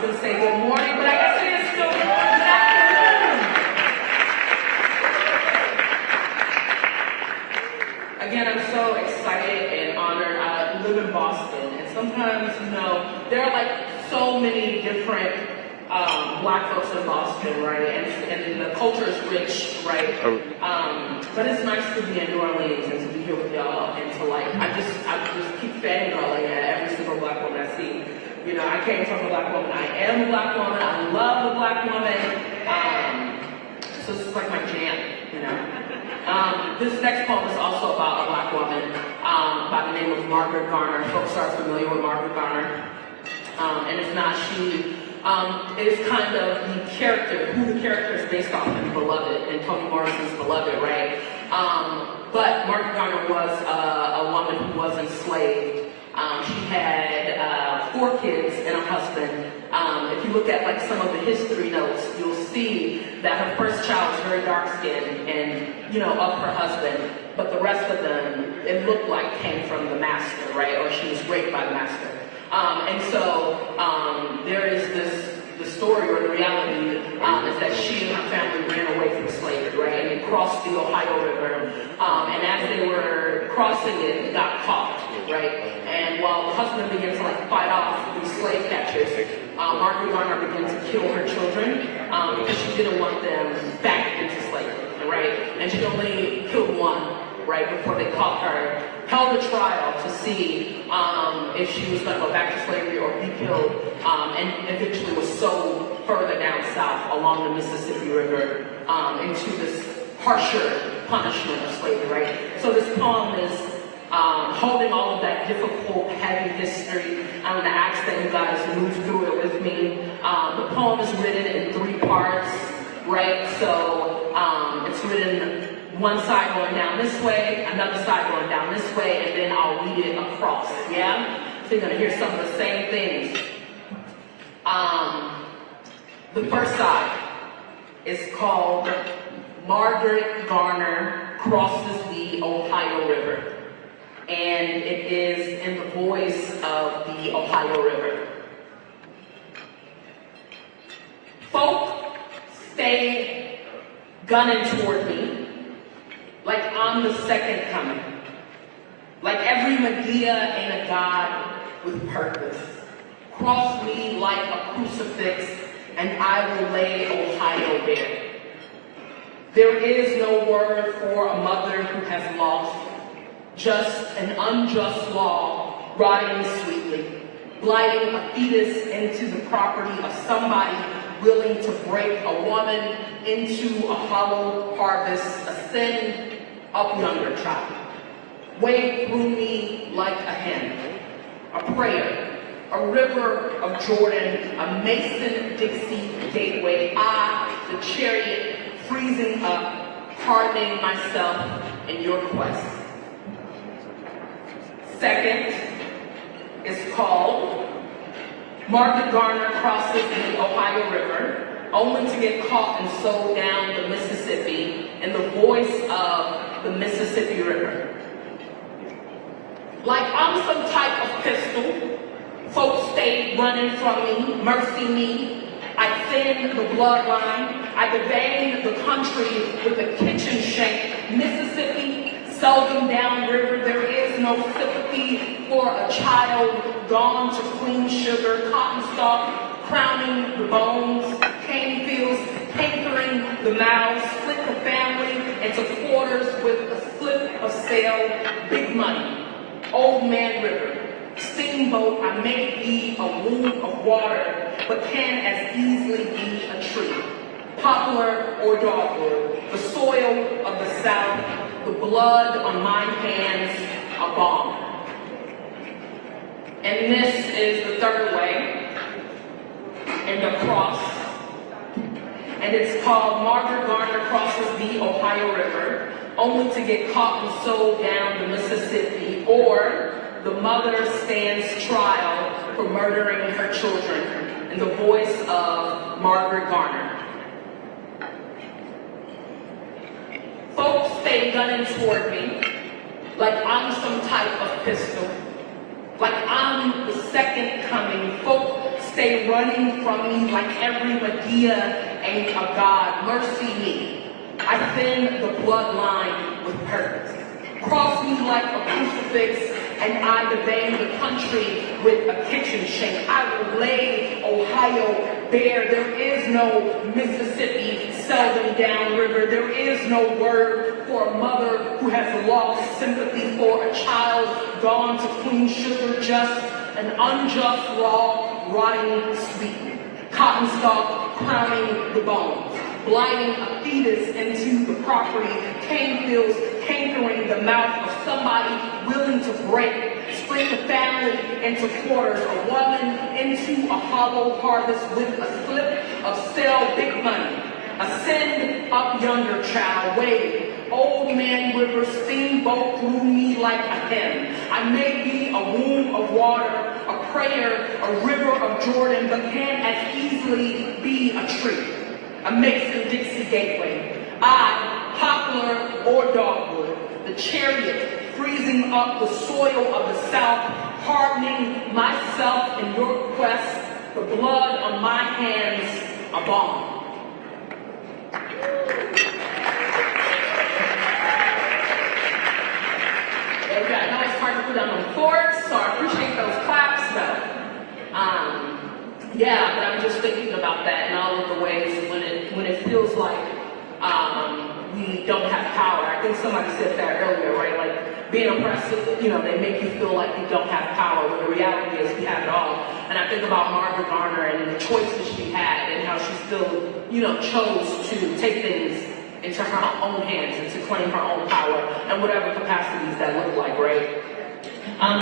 was going to say good morning, but I guess it is still good afternoon. Again, I'm so excited and honored. I live in Boston, and sometimes, you know, there are like so many different Black folks in Boston, right? And the culture is rich, right? But it's nice to be in New Orleans and to be here with y'all, and to like, I just keep fangirling at every single Black woman I see. You know, I came from a Black woman. I am a Black woman. I love a Black woman. So this is like my jam, you know. This next poem is also about a Black woman by the name of Margaret Garner. Folks are familiar with Margaret Garner. And if not, she is kind of the character, who the character is based off in Beloved, in Toni Morrison's Beloved, right? But Margaret Garner was a woman who was enslaved. She had 4 kids and a husband. If you look at like some of the history notes, you'll see that her first child was very dark-skinned and, you know, of her husband. But the rest of them, it looked like came from the master, right? Or she was raped by the master. And so there is the story or the reality is that she and her family ran away from slavery, right? And they crossed the Ohio River. And as they were crossing it, they got caught, right? And while the husband began to like fight off these slave catchers, Margaret Garner began to kill her children because she didn't want them back into slavery, right? And she only killed one, right, before they caught her. Held a trial to see if she was going to go back to slavery or be killed, and eventually was sold further down south along the Mississippi River into this harsher punishment of slavery, right? So this poem is holding all of that difficult, heavy history. I'm going to ask that you guys move through it with me. The poem is written in 3 parts, right? So it's written one side going down this way, another side going down this way, and then I'll read it across, yeah? So you're going to hear some of the same things. The first side is called Margaret Garner Crosses the Ohio River. And it is in the voice of the Ohio River. Folk stay gunning toward me like I'm the second coming. Like every Medea ain't a god with purpose. Cross me like a crucifix, and I will lay Ohio bare. There is no word for a mother who has lost, just an unjust law rotting sweetly, blighting a fetus into the property of somebody willing to break a woman into a hollow harvest, a sin up yonder, child. Wade through me like a hen, a prayer, a river of Jordan, a Mason-Dixie gateway, I, the chariot, freezing up, hardening myself in your quest. Second is called Margaret Garner Crosses the Ohio River, only to get caught and sold down the Mississippi in the voice of the Mississippi River. Like I'm some type of pistol, folks stay running from me, mercy me. I thin the bloodline, I devane the country with a kitchen shank. Mississippi, seldom downriver, there is no sympathy for a child gone to clean sugar, cotton stalk, crowning the bones, cane fields, hankering the mouths, split the family into quarters with a slip of sail, big money, old man river, steamboat, I may be a wound of water, but can as easily be a tree, poplar or dogwood, the soil of the South, the blood on my hands, a balm. And this is the third way, and the cross. And it's called Margaret Garner Crosses the Ohio River, only to get caught and sold down the Mississippi, or the mother stands trial for murdering her children, in the voice of Margaret Garner. Folks stay gunning toward me like I'm some type of pistol, like I'm the second coming. Folk stay running from me like every Medea ain't a god. Mercy me. I thin the bloodline with purpose. Cross me like a crucifix, and I devane the country with a kitchen sink. I will lay Ohio bare. There is no Mississippi seldom downriver. There is no word for a mother who has lost sympathy for a child gone to clean sugar, just an unjust law rotting sweet. Cotton stalk crowning the bones, blighting a fetus into the property, cane fields cankering the mouth of somebody willing to break, split the family into quarters, a woman into a hollow harvest with a slip of sell big money. Ascend up yonder, child, wade. Old man river, steamboat through me like a hymn. I may be a womb of water, a prayer, a river of Jordan, but can as easily be a tree, a Mason-Dixie gateway. I, poplar or dogwood, the chariot freezing up the soil of the South, hardening myself in your quest, the blood on my hands, a balm. Okay, I know it's hard to put down on forks, so I appreciate those claps, though. Yeah, but I'm just thinking about that and all of the ways when it feels like we don't have power. I think somebody said that earlier, right? Like being oppressed, they make you feel like you don't have power, when the reality is we have it all. And I think about Margaret Garner and the choices she had and how she still, chose to take things into her own hands and to claim her own power and whatever capacities that look like, right?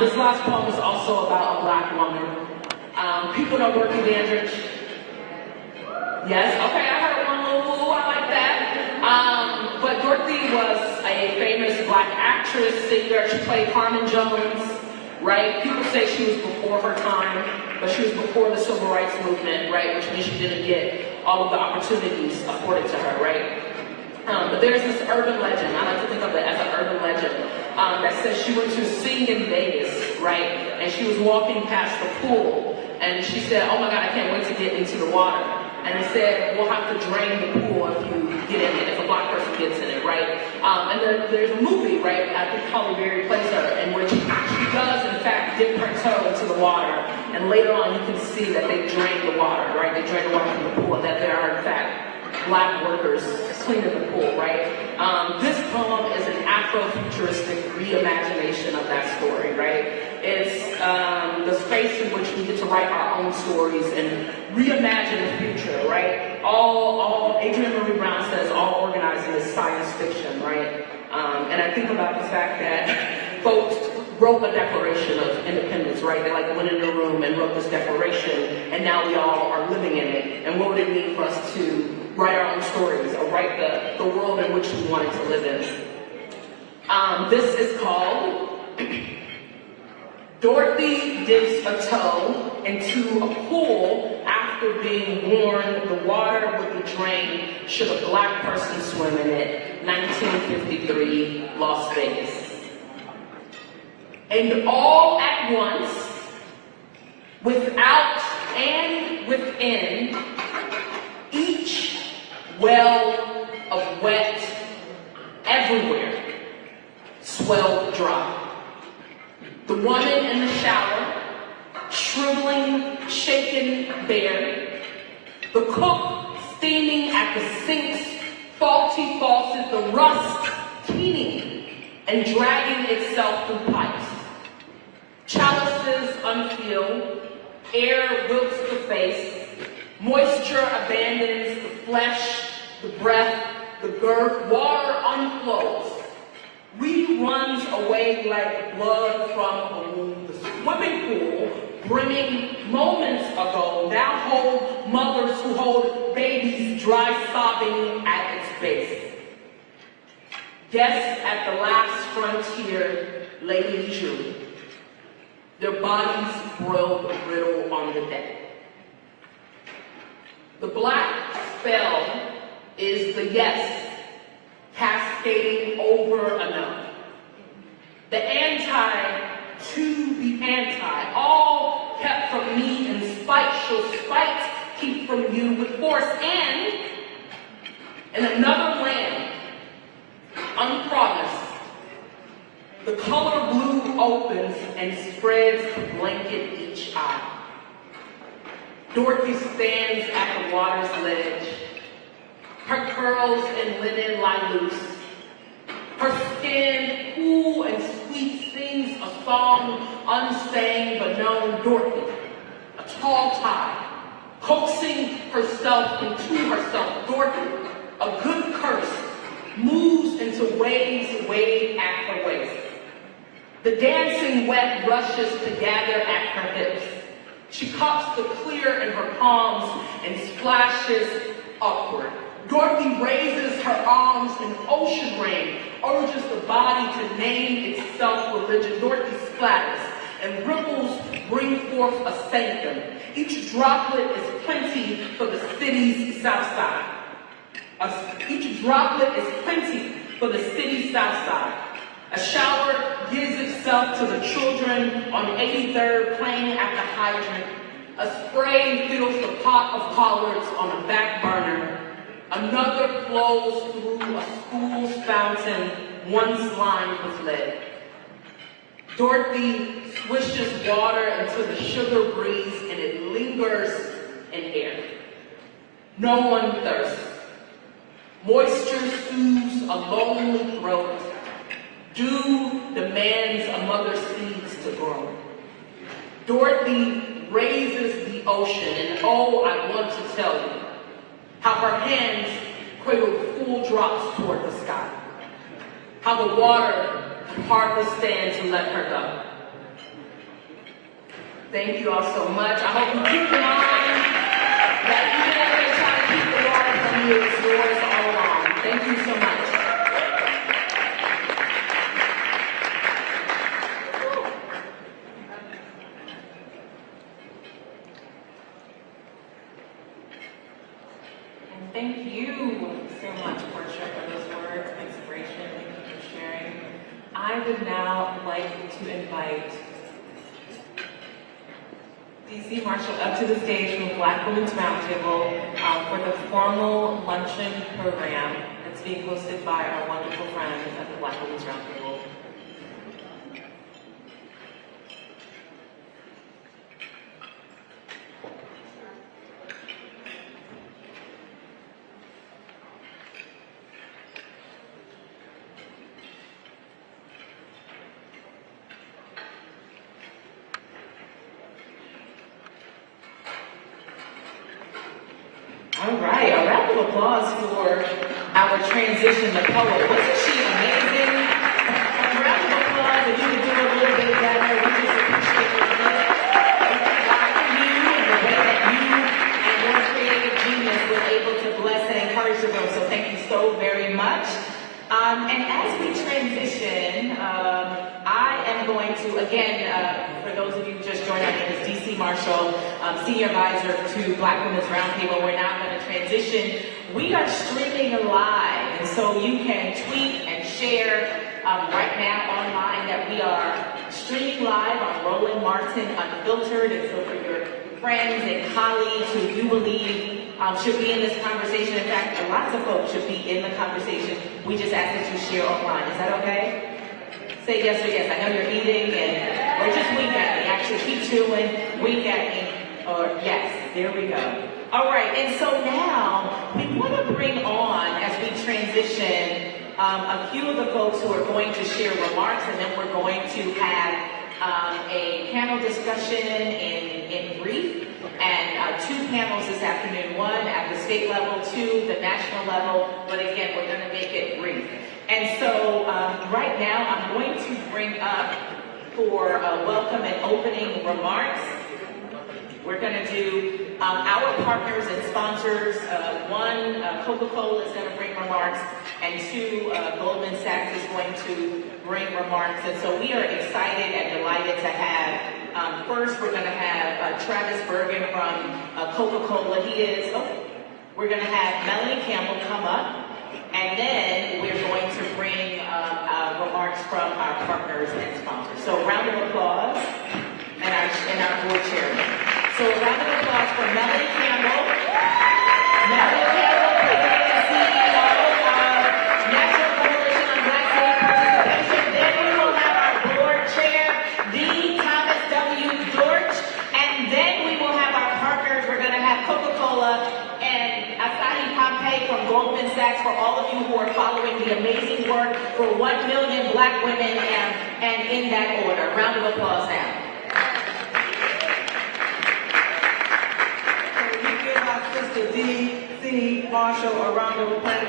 This last poem is also about a Black woman. People know Dorothy Dandridge. Yes, okay, I heard one little woo, I like that. But Dorothy was a famous Black actress, singer. She played Carmen Jones, right? People say she was before her time, but she was before the Civil Rights Movement, right? Which means she didn't get all of the opportunities afforded to her, right? But there's this urban legend, I like to think of it as an urban legend, that says she went to sing in Vegas, right? And she was walking past the pool, and she said, oh my God, I can't wait to get into the water. And they said, we'll have to drain the pool if you get in it, if a Black person gets in it, right? And there's a movie, right, I think Halle Berry plays her, in which she does, in fact, dip her toe into the water, and later on you can see that they drain the water, right? They drain the water from the pool, and that there are, in fact, Black workers cleaning the pool, right? This poem is an Afrofuturistic reimagination of that story, right? It's the space in which we get to write our own stories and reimagine the future, right? All Adrienne Marie Brown says all organizing is science fiction, right? And I think about the fact that folks wrote a Declaration of Independence, right? They went in the room and wrote this declaration, and now we all are living in it. And what would it mean for us to write our own stories, or write the world in which we wanted to live in? This is called Dorothy Dips a Toe into a Pool After Being Warned the Water Would Be Drained Should a Black Person Swim in It, 1953, Las Vegas. And all at once, without and within, each well of wet everywhere swelled dry. The woman in the shower, shriveling, shaken bare. The cook steaming at the sink's faulty faucet, the rust teeming and dragging itself through pipes. Chalices unfilled, air wilts the face, moisture abandons the flesh, the breath, the girth, water unflows, reruns away like blood from a wound. The swimming pool, brimming moments ago, now hold mothers who hold babies dry sobbing at its base. Guests at the last frontier lay leisurely, their bodies broiled brittle on the deck. The Black spell is the yes cascading over a no. The anti to the anti, all kept from me in spite shall spite keep from you with force, and in another land, unpromised, the color blue opens and spreads to blanket each eye. Dorothy stands at the water's ledge. Her curls and linen lie loose. Her skin, cool and sweet, sings a song unstained but known. Dorothy, a tall tide, coaxing herself into herself. Dorothy, a good curse, moves into waves wave at her waist. The dancing wet rushes to gather at her hips. She cups the clear in her palms and splashes upward. Dorothy raises her arms in ocean rain, urges the body to name itself religion. Dorothy splatters, and ripples bring forth a sanctum. Each droplet is plenty for the city's south side. Each droplet is plenty for the city's south side. A shower gives itself to the children on 83rd playing at the hydrant. A spray fills the pot of collards on a back burner. Another flows through a school's fountain, once lined with lead. Dorothy swishes water into the sugar breeze and it lingers in air. No one thirsts. Moisture soothes a lonely throat. Dew demands a mother's seeds to grow. Dorothy raises the ocean, and oh, I want to tell you how her hands cradle full drops toward the sky. How the water can hardly stand to let her go. Thank you all so much. I hope you keep in mind that even though they try to keep the water from you, it's yours all along. Thank you so much. Thank you so much, Portia, for those words of inspiration. Thank you for sharing. I would now like to invite DC Marshall up to the stage from Black Women's Roundtable for the formal luncheon program that's being hosted by our wonderful friends at the Black Women's Roundtable. All right, a round of applause for our transition to poet. Wasn't she amazing? A round of applause if you could do a little bit better. We just appreciate your gift. We thank God for you and the way that you and your creative genius were able to bless and encourage the room. So thank you so very much. And as we transition, I am going to, again, for those of you who just joined, my name is DC Marshall, Senior Advisor to Black Women's Roundtable. We're now going to transition. We are streaming live, and so you can tweet and share right now online that we are streaming live on Roland Martin Unfiltered. And so for your friends and colleagues who you believe should be in this conversation, in fact, lots of folks should be in the conversation, we just ask that you share online. Is that okay? Say yes or yes. I know you're eating, or just wink at me. Actually, keep chewing, wink at me, or yes. There we go. All right, and so now we want to bring on, as we transition, a few of the folks who are going to share remarks, and then we're going to have a panel discussion in brief, and two panels this afternoon, one at the state level, two the national level, but again, we're going to make it brief. And so right now, I'm going to bring up for welcome and opening remarks. We're going to do our partners and sponsors. One, Coca-Cola is going to bring remarks, and two, Goldman Sachs is going to bring remarks. And so we are excited and delighted to have, first we're going to have Travis Bergen from Coca-Cola. We're going to have Melanie Campbell come up, and then we're going to bring remarks from our partners and sponsors. So round of applause and our board chairman. So a round of applause for Melanie Campbell. Melanie Campbell, President and CEO of National Coalition on Black City Participation. Then we will have our board chair, D. Thomas W. Dortch. And then we will have our partners. We're going to have Coca-Cola and Asahi Pompey from Goldman Sachs for all of you who are following the amazing work for 1 million Black women and in that order. Round of applause now. Sister D.C. Marshall, a round of applause.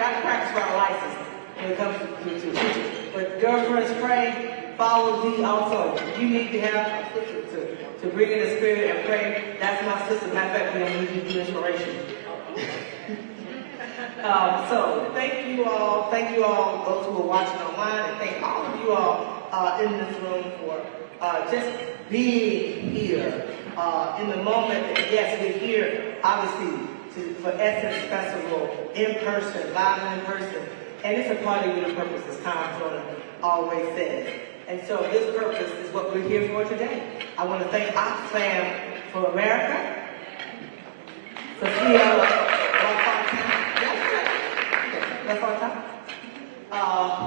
I practice for our license when it comes to teaching. But girlfriends pray, follow D also. You need to have a sister to bring in the spirit and pray. That's my sister. Matter of fact, we don't need you to do inspiration. So thank you all, those who are watching online, and thank all of you all in this room for just being here in the moment. Yes, we're here, obviously, for Essence Festival in person, live and in person, and it's a part of your purpose, as Tom Jordan always says. And so this purpose is what we're here for today. I want to thank Oxfam for America, Sophia,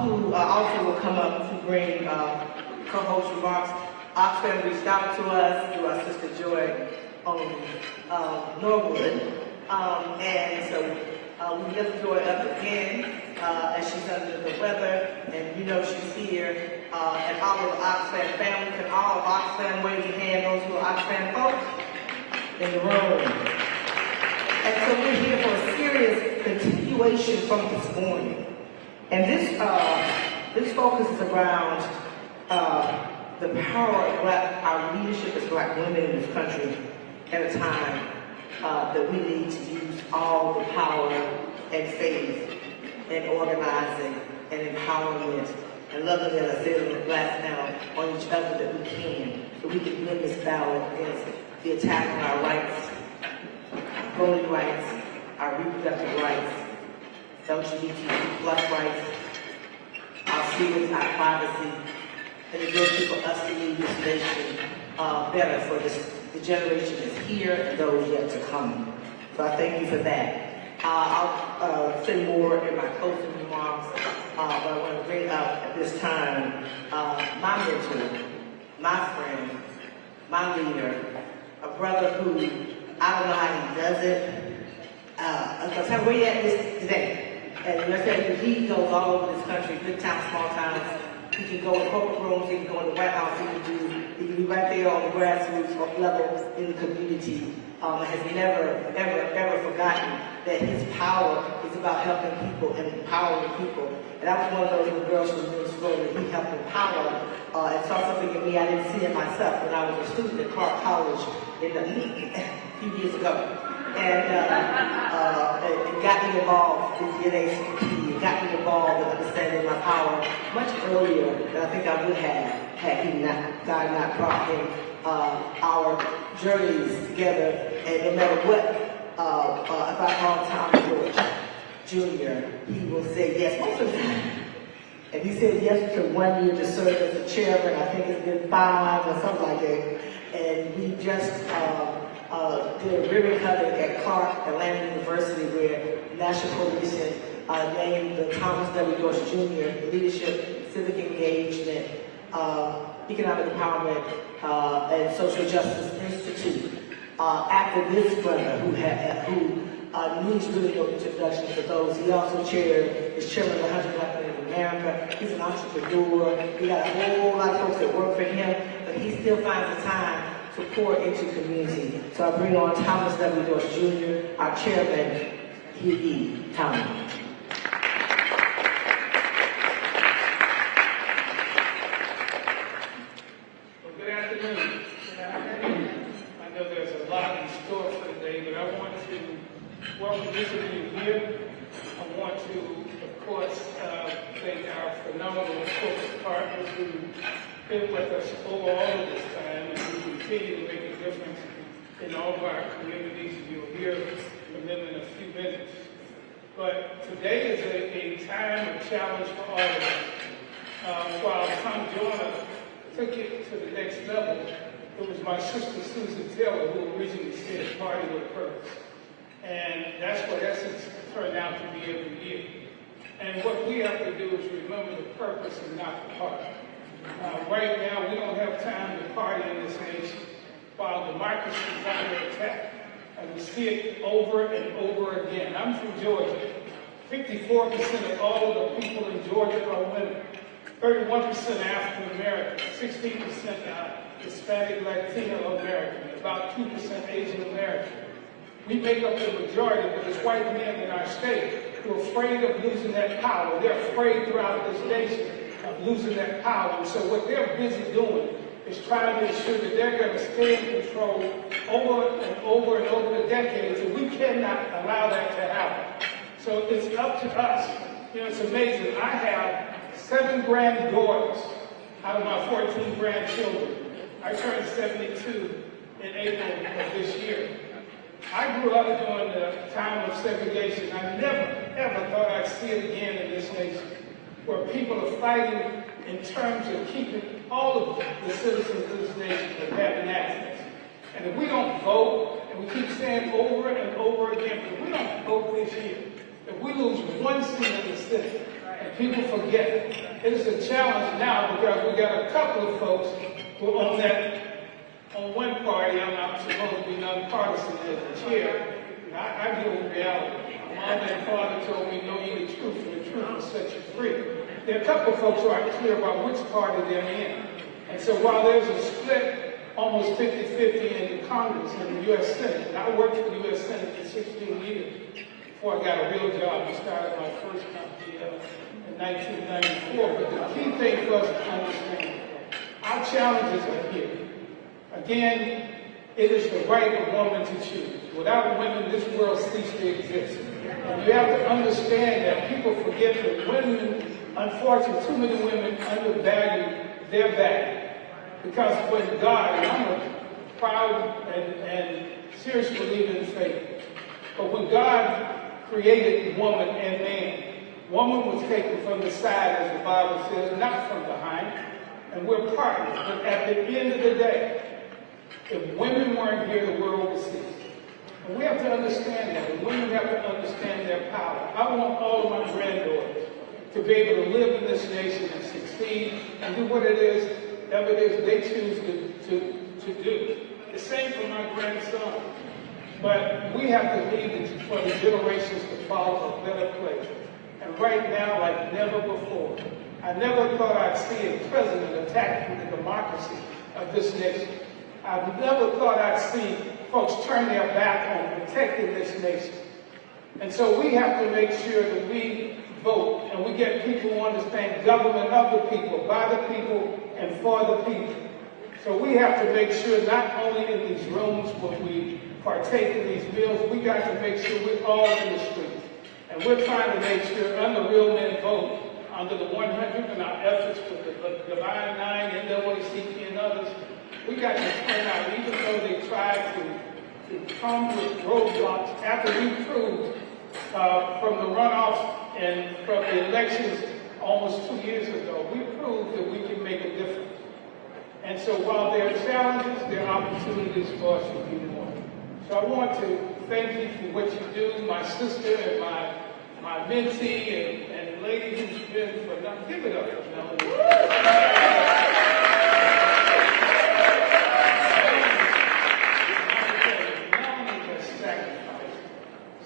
who also will come up to bring co-host remarks. Oxfam reached out to us through our sister Joy on Norwood, and so we lift Joy up again as she's under the weather, and you know she's here. And all of the Oxfam family, can all of Oxfam wave your hand, those who are Oxfam folks in the room. And so we're here for a serious continuation from this morning. And this focus is around the power of our leadership as Black women in this country at a time that we need to use all the power and faith and organizing and empowerment and loving, as I said in the last panel, on each other that we can, so we can win this battle against the attack on our rights, voting rights, our reproductive rights, LGBTQ+ rights, our freedoms, our privacy, and the ability for us to lead this nation better for the generation that's here and those yet to come. So I thank you for that. I'll say more in my closing remarks, but I want to bring up at this time my mentor, my friend, my leader, a brother who, I don't know how he does it. I'm going to tell you where he at today. And when I tell you, he goes all over this country, big towns, small towns. He can go in corporate rooms, he can go in the White House, he can be right there on the grassroots level in the community. Has never, ever forgotten that his power is about helping people and empowering people. And I was one of those little girls from the school that he helped empower and saw something in me I didn't see in myself when I was a student at Clark College a few years ago. And it got me involved with the NAACP. It got me involved with understanding my power much earlier than I think I would have had God not brought him our journeys together. And no matter what, if I call Tom George Jr., he will say yes most of the time. And he said yes to 1 year to serve as the chairman. I think it's been 5 or something like that. And we just did a ribbon cutting at Clark Atlanta University where National Coalition named the Thomas W. Dortch Jr. Leadership, Civic Engagement, Economic Empowerment, and Social Justice Institute after this brother who needs really no introduction for those. He also is chairman of the 100 Black Men in America. He's an entrepreneur. He got a whole lot of folks that work for him, but he still finds the time to pour into community. So I bring on Thomas W. Dortch Jr., our chairman, Hewitt. Thomas. Well, good afternoon. I know there's a lot in store for today, but I want to welcome each of you here. I want to, of course, thank our phenomenal corporate partners who've been with us over all of this time and who continue to make a difference in all of our communities. You'll hear from them in a few minutes. But today is a time of challenge for all of us. While Tom Joyner took it to the next level, it was my sister Susan Taylor who originally said party with purpose. And that's what Essence turned out to be every year. And what we have to do is remember the purpose and not the party. Right now, we don't have time to party in this nation while democracy is under attack. And we see it over and over again. I'm from Georgia. 54% of all of the people in Georgia are women. 31% African American, 16% Hispanic Latino American, about 2% Asian American. We make up the majority, but it's white men in our state who are afraid of losing that power. They're afraid throughout this nation of losing that power. And so what they're busy doing is trying to ensure that they're going to stay in control over and over and over the decades, and we cannot allow that to happen. So it's up to us. You know, it's amazing. I have 7 granddaughters out of my 14 grandchildren. I turned 72 in April of this year. I grew up during the time of segregation. I never, ever thought I'd see it again in this nation, where people are fighting in terms of keeping all of the citizens of this nation from having access. And if we don't vote, and we keep saying over and over again, if we don't vote this year, if we lose one seat in the Senate, and people forget it, it is a challenge now because we got a couple of folks who own that. On one party, I'm not supposed to be nonpartisan as the chair. I deal with reality. My mom and father told me, know ye the truth, and the truth will set you free. There are a couple of folks who aren't clear about which party they're in. And so while there's a split, almost 50-50 in the Congress and the U.S. Senate, and I worked for the U.S. Senate for 16 years before I got a real job. I started my first company in 1994. But the key thing for us to understand, our challenges are here. Again, it is the right of woman to choose. Without women, this world ceases to exist. And you have to understand that people forget that women, unfortunately, too many women undervalue their value. Because when God, and I'm a proud and serious believer in faith, but when God created woman and man, woman was taken from the side, as the Bible says, not from behind, and we're partners. But at the end of the day, if women weren't here, the world would cease. And we have to understand that. And women have to understand their power. I want all of my granddaughters to be able to live in this nation and succeed and do what it is, whatever it is they choose to do. The same for my grandson. But we have to leave for the generations to follow a better place. And right now, like never before, I never thought I'd see a president attacking the democracy of this nation. I never thought I'd see folks turn their back on protecting this nation. And so we have to make sure that we vote and we get people who understand government of the people, by the people, and for the people. So we have to make sure not only in these rooms when we partake in these meals, we got to make sure we're all in the streets. And we're trying to make sure under Real Men Vote, under the 100 and our efforts with the Divine Nine, NAACP, and others, we got to turn out, even though they tried to come with roadblocks after we proved from the runoffs and from the elections almost 2 years ago, we proved that we can make a difference. And so while there are challenges, there are opportunities for us to do more. So I want to thank you for what you do, my sister and my mentee and the lady who's been for now. Give it up for Melanie.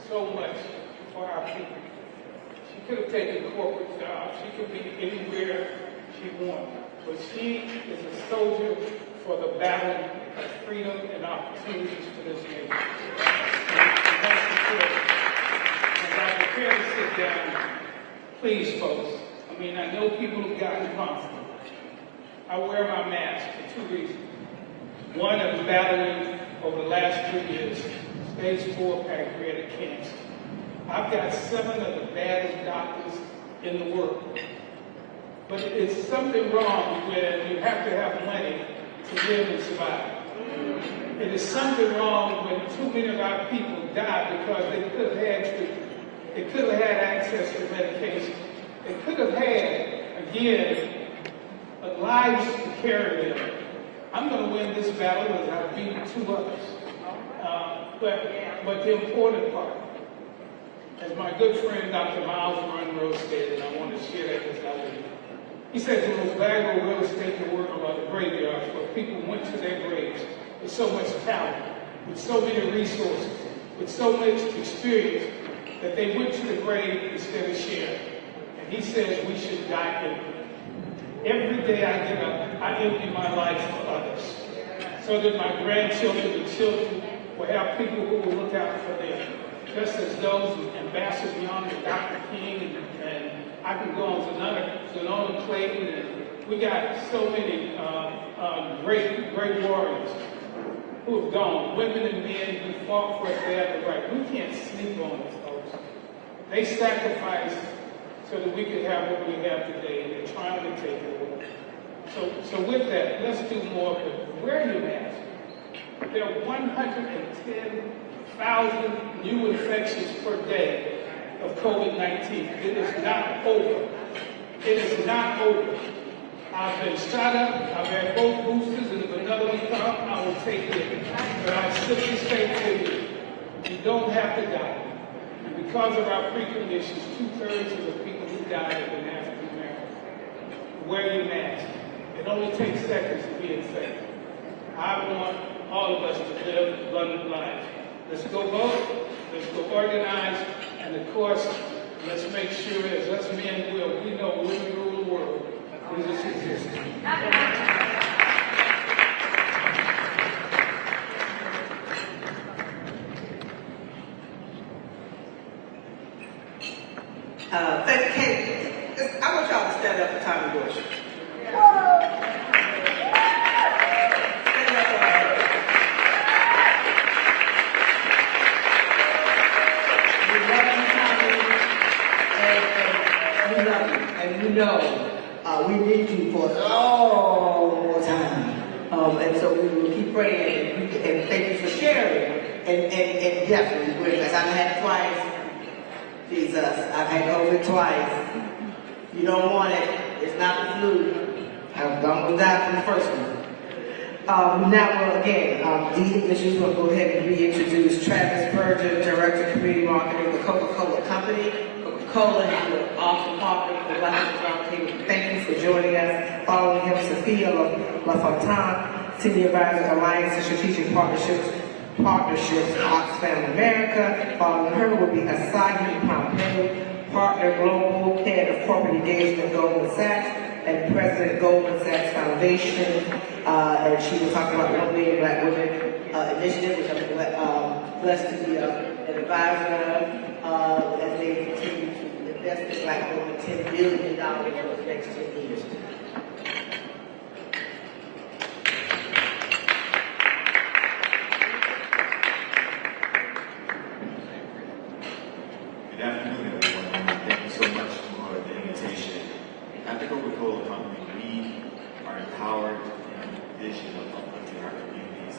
So much for our people. She could have taken corporate jobs. She could be anywhere she wanted. But she is a soldier for the battle of freedom and opportunities for this nation. And that's important. As I prepare to sit down, please, folks, I mean, I know people have gotten comfortable. I wear my mask for 2 reasons. One, I've been battling over the last 3 years stage 4 pancreatic cancer. I've got 7 of the baddest doctors in the world. But it's something wrong when you have to have money to live and survive. It is something wrong when too many of our people die because they could have had treatment. They could have had access to medication. They could have had, again, lives to carry them. I'm going to win this battle as I beat 2 others. But the important part, as my good friend Dr. Miles Monroe said, and I want to share that with you. He said the most valuable real estate in the world are the graveyards, where people went to their graves with so much talent, with so many resources, with so much experience, that they went to the grave instead of sharing. And he says we should die empty. Every day I get up, I empty my life for others, so that my grandchildren and children will have people who will look out for them. Just as those Ambassador Young and Dr. King, and I can go on to Zanona Clayton, and we got so many great warriors who have gone, women and men who fought for their right. We can't sleep on it, folks. They sacrificed so that we could have what we have today. They're trying to take it away. So with that, let's do more of it. Wear your mask. There are 110,000 new infections per day of COVID-19. It is not over. It is not over. I've been shot up. I've had both boosters, and if another one comes, I will take it. But I simply say to you, you don't have to die. And because of our preconditions, 2/3 of the people who died have been African American. Wear your mask. It only takes seconds to be infected. I want all of us to live abundant lives. Let's go vote, let's go organize, and of course, let's make sure as us men will, we know women rule the world. Jesus exists. I want y'all to stand up for Tommy Bush. We need you for a long more time. And so we will keep praying, and thank you for sharing. And definitely, as I've had twice, Jesus, I've had COVID twice. You don't want it. It's not the flu. I'm going to die from the first one. Now, again, Ms. Hughes will go ahead and reintroduce Travis Berger, Director of Community Marketing, the Coca-Cola Company. Coca-Cola is an awesome partner for the Black Roundtable. Thank you for joining us. Following him, Sophia LaFontaine, Senior Advisor, Alliance and Strategic Partnerships, Oxfam America. Following her will be Asahi Pompeo, Partner Global, Head of Corporate Engagement, Goldman Sachs, and President Goldman Sachs Foundation. And she will talk about the 1 Million Black Women Initiative, which I'm blessed to be an advisor of, as they continue to invest in Black women $10 billion over the next 10 years. Good afternoon, everyone. Thank you so much for the invitation. At the Coca-Cola Company, we are empowered in the vision of uplifting our communities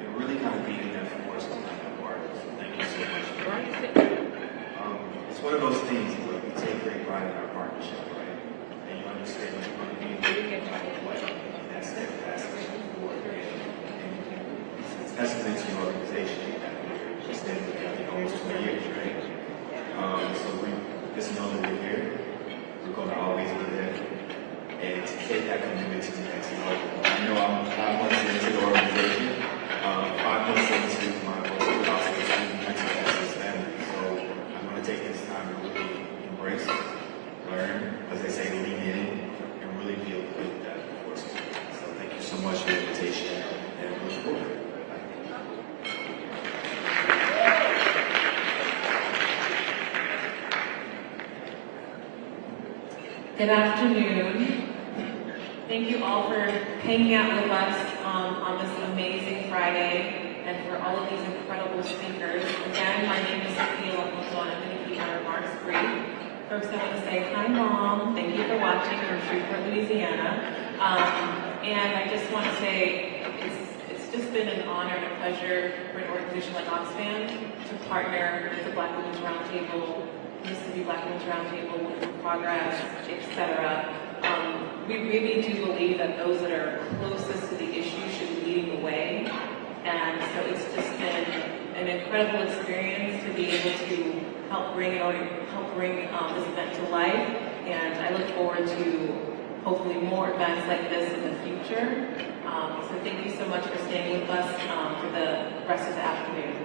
and really kind of being that force behind that part. So thank you so much for that. It's one of those things where we take great pride in our partnership, right? And you understand that you're going to be in the way, and that's steadfastness for it. It's a testament to your organization that we're standing together almost 20 years, right? So we just know that we're here. We're going to always be there. And to take that commitment to the next level. I know I'm 5 months into the organization. 5 months into my work, also into the mental justice family. So I'm going to take this time to really embrace, learn, as they say, lean in, and really be able to build that force. So thank you so much for the invitation, and I look forward to it. Good afternoon. Thank you all for hanging out with us on this amazing Friday and for all of these incredible speakers. Again, my name is Sophia LaFontaine. I'm going to keep my remarks brief. First, I want to say hi, Mom. Thank you for watching from Shreveport, Louisiana. And I just want to say it's just been an honor and a pleasure for an organization like Oxfam to partner with the Black Women's Roundtable, Mississippi Black Women's Roundtable, Women in Progress, etc. We really do believe that those that are closest to the issue should be leading the way. And so it's just been an incredible experience to be able to help bring this event to life. And I look forward to hopefully more events like this in the future. So thank you so much for staying with us for the rest of the afternoon.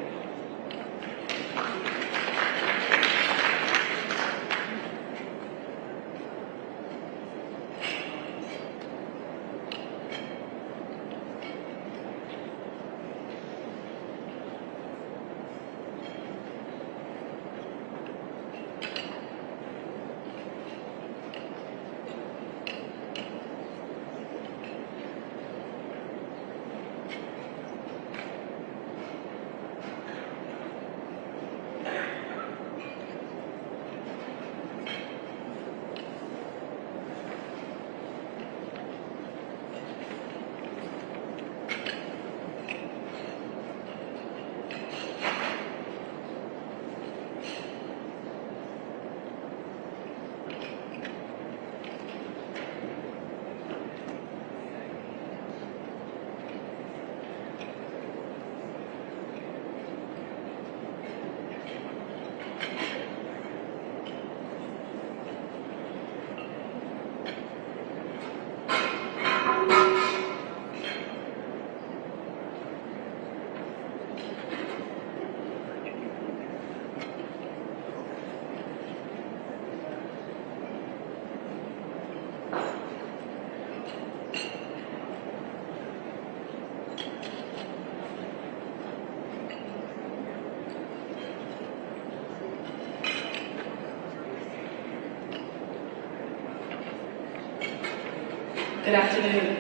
Good afternoon.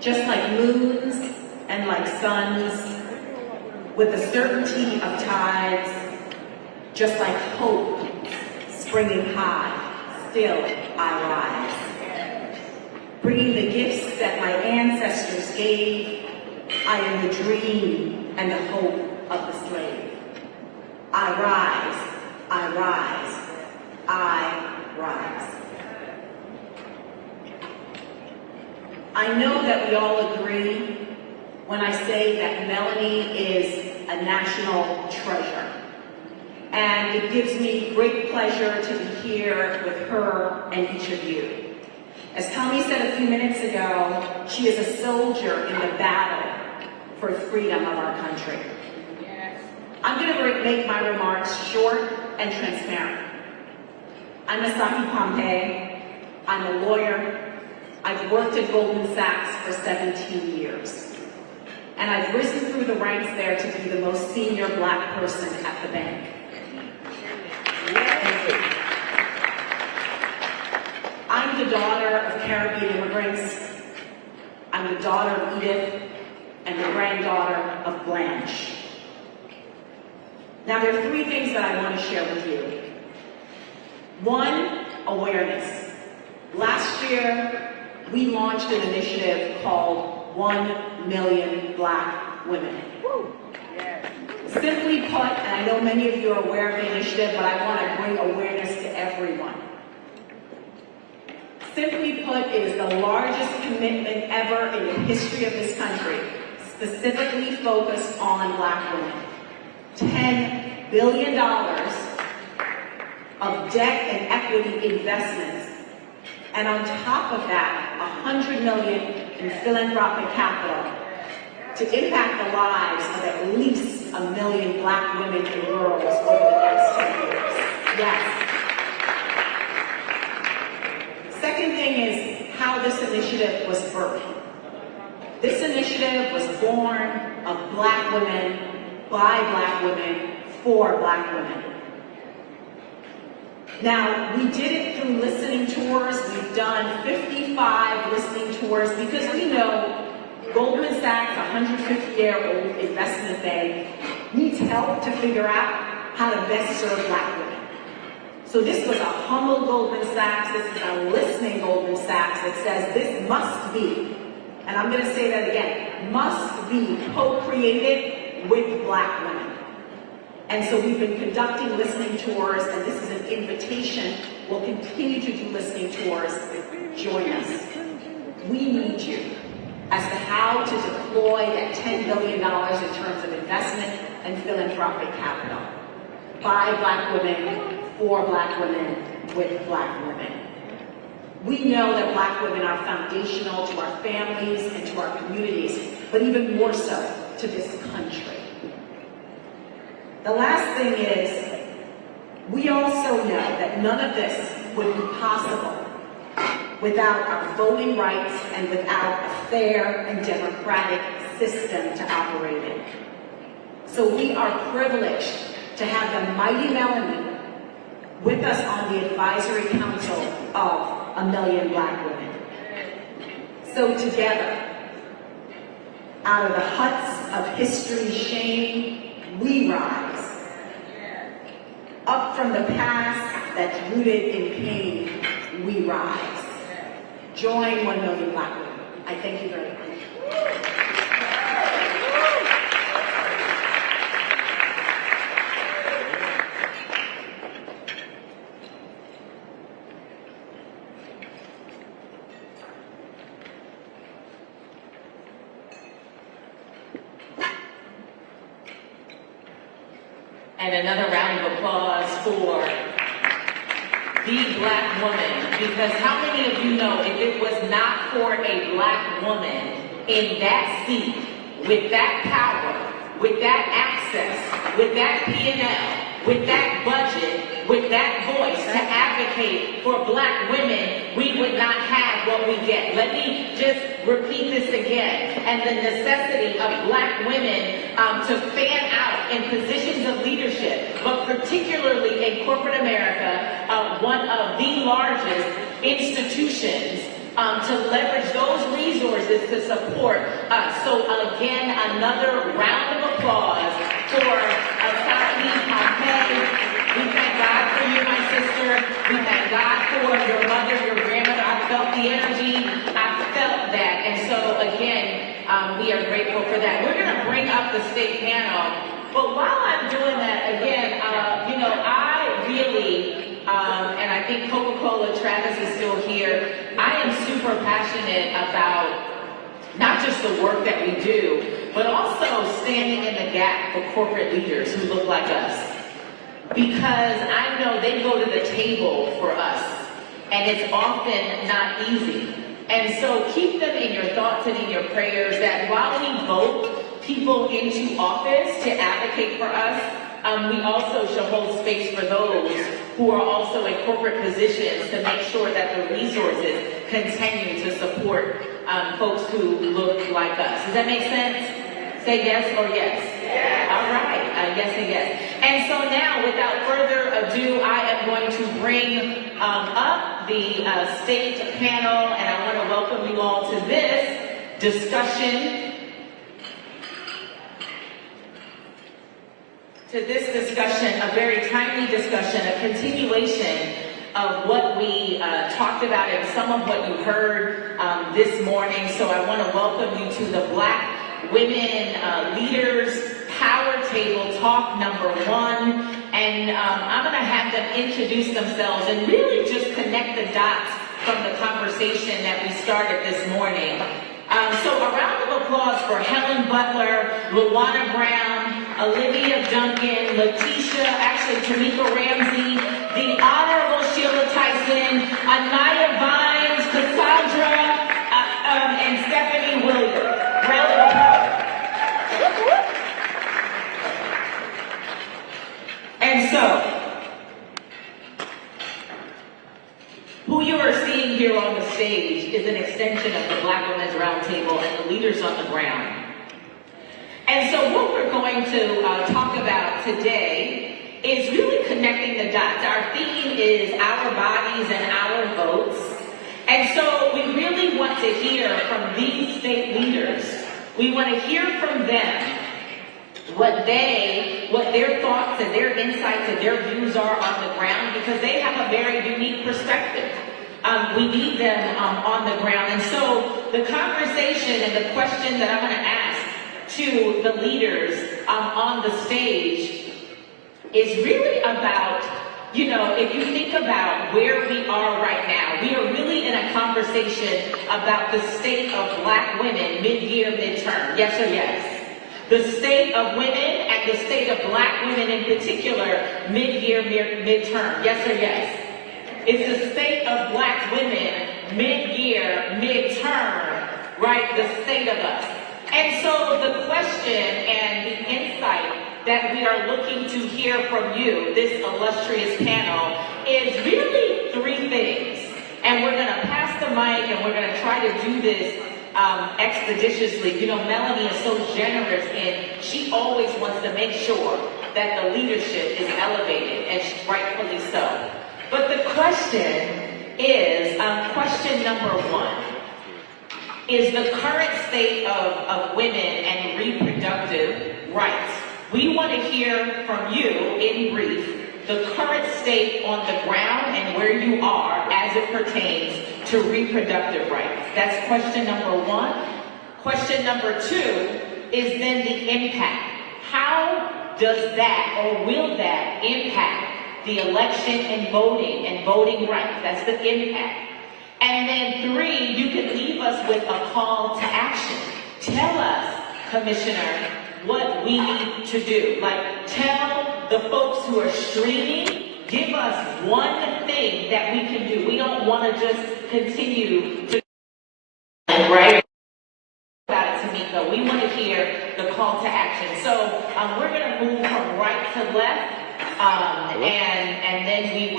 Just like moons and like suns, with the certainty of tides, just like hope springing high, still I rise. Bringing the gifts that my ancestors gave, I am the dream and the hope of the slave. I rise, I rise, I rise. I know that we all agree when I say that Melanie is a national treasure. And it gives me great pleasure to be here with her and each of you. As Tommy said a few minutes ago, she is a soldier in the battle for freedom of our country. I'm going to make my remarks short and transparent. I'm Asaki Pompey. I'm a lawyer. I've worked at Goldman Sachs for 17 years. And I've risen through the ranks there to be the most senior Black person at the bank. I'm the daughter of Caribbean immigrants. I'm the daughter of Edith and the granddaughter of Blanche. Now, there are three things that I want to share with you. One, awareness. Last year, we launched an initiative called 1 Million Black Women. Simply put, and I know many of you are aware of the initiative, but I want to bring awareness to everyone. Simply put, it is the largest commitment ever in the history of this country, specifically focused on Black women. $10 billion of debt and equity investments, and on top of that, $100 million in philanthropic capital to impact the lives of at least 1 million Black women and girls over the next 10 years. Yes. Second thing is how this initiative was birthed. This initiative was born of Black women, by Black women, for Black women. Now, we did it through listening tours. We've done 55 listening tours because we know Goldman Sachs, a 150-year-old investment bank, needs help to figure out how to best serve Black women. So this was a humble Goldman Sachs. This is a listening Goldman Sachs that says this must be, and I'm going to say that again, must be co-created with Black women. And so we've been conducting listening tours, and this is an invitation will continue to do listening tours, join us. We need you as to how to deploy that $10 billion in terms of investment and philanthropic capital by Black women, for Black women, with Black women. We know that Black women are foundational to our families and to our communities, but even more so to this country. The last thing is, we also know that none of this would be possible without our voting rights and without a fair and democratic system to operate in. So we are privileged to have the mighty Melanie with us on the advisory council of 1 Million Black Women. So together, out of the huts of history's shame, we rise. Up from the past that's rooted in pain, we rise. Join 1 Million Black Women. I thank you very much. And another round of applause for the Black woman, because how many of you know if it was not for a Black woman in that seat, with that power, with that access, with that P&L, with that budget, with that voice to advocate for Black women, we would not have what we get. Let me just repeat this again. And the necessity of Black women to fan out in positions of leadership, but particularly in corporate America, one of the largest institutions, to leverage those resources to support us. So again, another round of applause for Asadi Pompeii. We thank God for you, my sister. We thank God for your mother, your grandmother. I felt the energy. I felt that. And so again, we are grateful for that. We're going to bring up the state panel. But while I'm doing that, again, you know, I really, and I think Coca-Cola, Travis is still here, I am super passionate about not just the work that we do, but also standing in the gap for corporate leaders who look like us. Because I know they go to the table for us, and it's often not easy. And so keep them in your thoughts and in your prayers that while we vote people into office to advocate for us, we also shall hold space for those who are also in corporate positions to make sure that the resources continue to support folks who look like us. Does that make sense? Say yes or yes? Yes. All right, yes and yes. And so now, without further ado, I am going to bring up the state panel, and I want to welcome you all to this discussion. A very timely discussion, a continuation of what we talked about and some of what you heard this morning. So I want to welcome you to the Black Women Leaders Power Table Talk number 1. And I'm going to have them introduce themselves and really just connect the dots from the conversation that we started this morning. So a round of applause for Helen Butler, Luana Brown, Olivia Duncan, Letitia, actually Tamika Ramsey, the Honorable Sheila Tyson, Anaya Vines, Cassandra, and Stephanie Williams. Round of applause. And so, who you are seeing here on the stage is an extension of the Black Women's Roundtable and the leaders on the ground. And so what we're going to talk about today is really connecting the dots. Our theme is our bodies and our votes. And so we really want to hear from these state leaders. We want to hear from them what their thoughts and their insights and their views are on the ground, because they have a very unique perspective. We need them on the ground. And so the conversation and the question that I'm going to ask to the leaders on the stage is really about you know, if you think about where we are right now, we are really in a conversation about the state of Black women mid-year, midterm. Yes or yes? The state of women and the state of Black women in particular mid-year, midterm. Yes or yes? It's the state of Black women mid-year, midterm, right? The state of us. And so the question and the insight that we are looking to hear from you, this illustrious panel, is really three things. And we're going to pass the mic and we're going to try to do this expeditiously. You know, Melanie is so generous and she always wants to make sure that the leadership is elevated, and rightfully so. But the question is, question number one, is the current state of women and reproductive rights. We want to hear from you, in brief, the current state on the ground and where you are as it pertains to reproductive rights. That's question number one. Question number two is then the impact. How does that, or will that, impact the election and voting rights? That's the impact. And then three, you can leave us with a call to action. Tell us, Commissioner, what we need to do. Like, tell the folks who are streaming, give us one thing that we can do. We don't want to just continue to, right? About it, Tamika. We want to hear the call to action. So we're going to move from right to left, and then we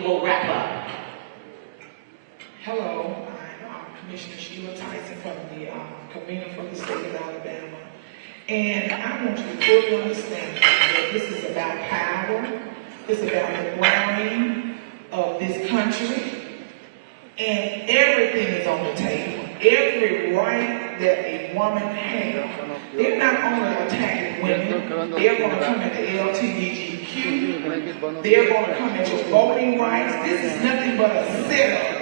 will wrap up. Hello, I'm Commissioner Sheila Tyson from the convener for the state of Alabama. And I want you to fully understand that this is about power, it's about the grounding of this country, and everything is on the table. Every right that a woman has. They're not only attacking women, they're going to come at the LGBTQ, they're going to come at your voting rights. This is nothing but a setup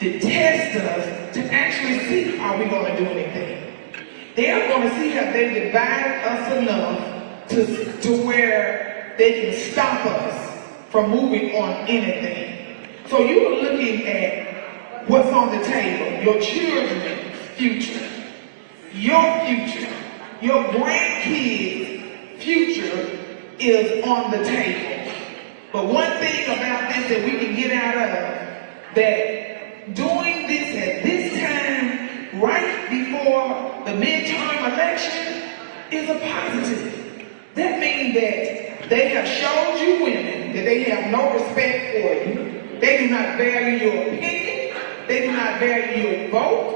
to test us to actually see, are we going to do anything? They're going to see how they divide us enough to where they can stop us from moving on anything. So you're looking at what's on the table, your children's future, your grandkids' future is on the table. But one thing about this that we can get out of, that doing this at this time, right before the midterm election, is a positive. That means that they have showed you women that they have no respect for you. They do not value your opinion. They do not value your vote.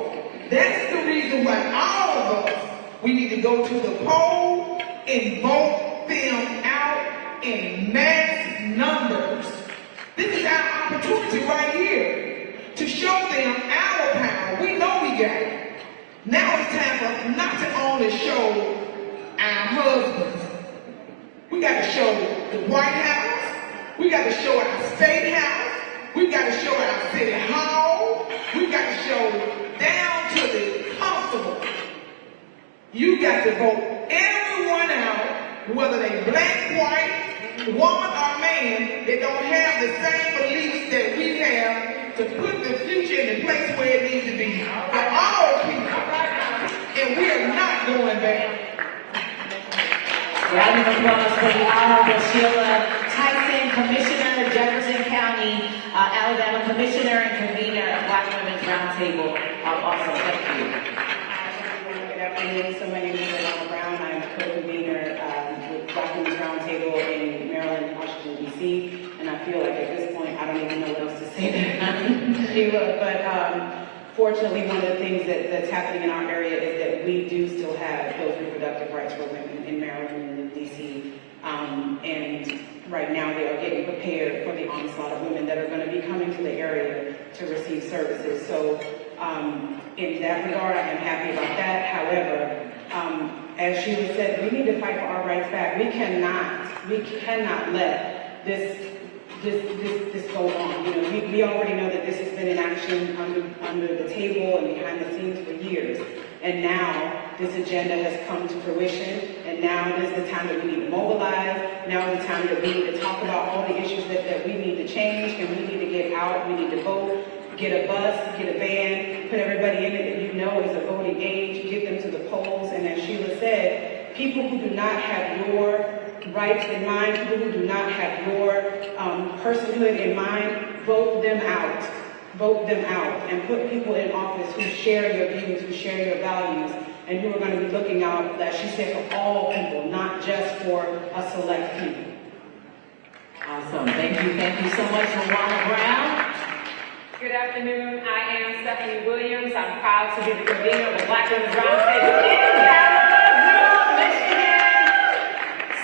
That's the reason why all of us, we need to go to the poll and vote them out in mass numbers. This is our opportunity right here to show them our power. We know we got it. Now it's time for us not to only show our husbands. We got to show the White House. We got to show our State House. We got to show our City Hall. We got to show down to the constable. You got to vote everyone out, whether they black, white, woman, or man, that don't have the same beliefs that we have, to put the future in the place where it needs to be for all people. And we are not going back. Round of applause for the Honorable Sheila Tyson, Commissioner, Jefferson County, Alabama Commissioner and Convener of Black Women's Roundtable. Awesome, thank you. Good afternoon. So my name is Serena Brown. I'm co-convener with Black Women's Roundtable in Maryland, Washington, D.C. And I feel like at this point, I don't even know what else to say. But fortunately, one of the things that's happening in our area is that we do still have those reproductive rights for women in Maryland and in D.C. And right now, they are getting prepared for the onslaught of women that are going to be coming to the area to receive services. So in that regard, I am happy about that. However, as Sheila said, we need to fight for our rights back. We cannot let this go on. You know, we already know that this has been in action under the table and behind the scenes for years. And now this agenda has come to fruition, and now is the time that we need to mobilize. Now is the time that we need to talk about all the issues that we need to change, and we need to get out, we need to vote, get a bus, get a van, put everybody in it that you know is a voting age, get them to the polls, and as Sheila said, people who do not have your rights in mind, people who do not have your personhood in mind, vote them out. Vote them out and put people in office who share your views, who share your values, and who are going to be looking out, as she said, for all people, not just for a select few. Awesome. Thank you so much, Roland Brown. Good afternoon. I am Serena Williams. I'm proud to be the convener of the Black Women's Roundtable in Kalamazoo, Michigan.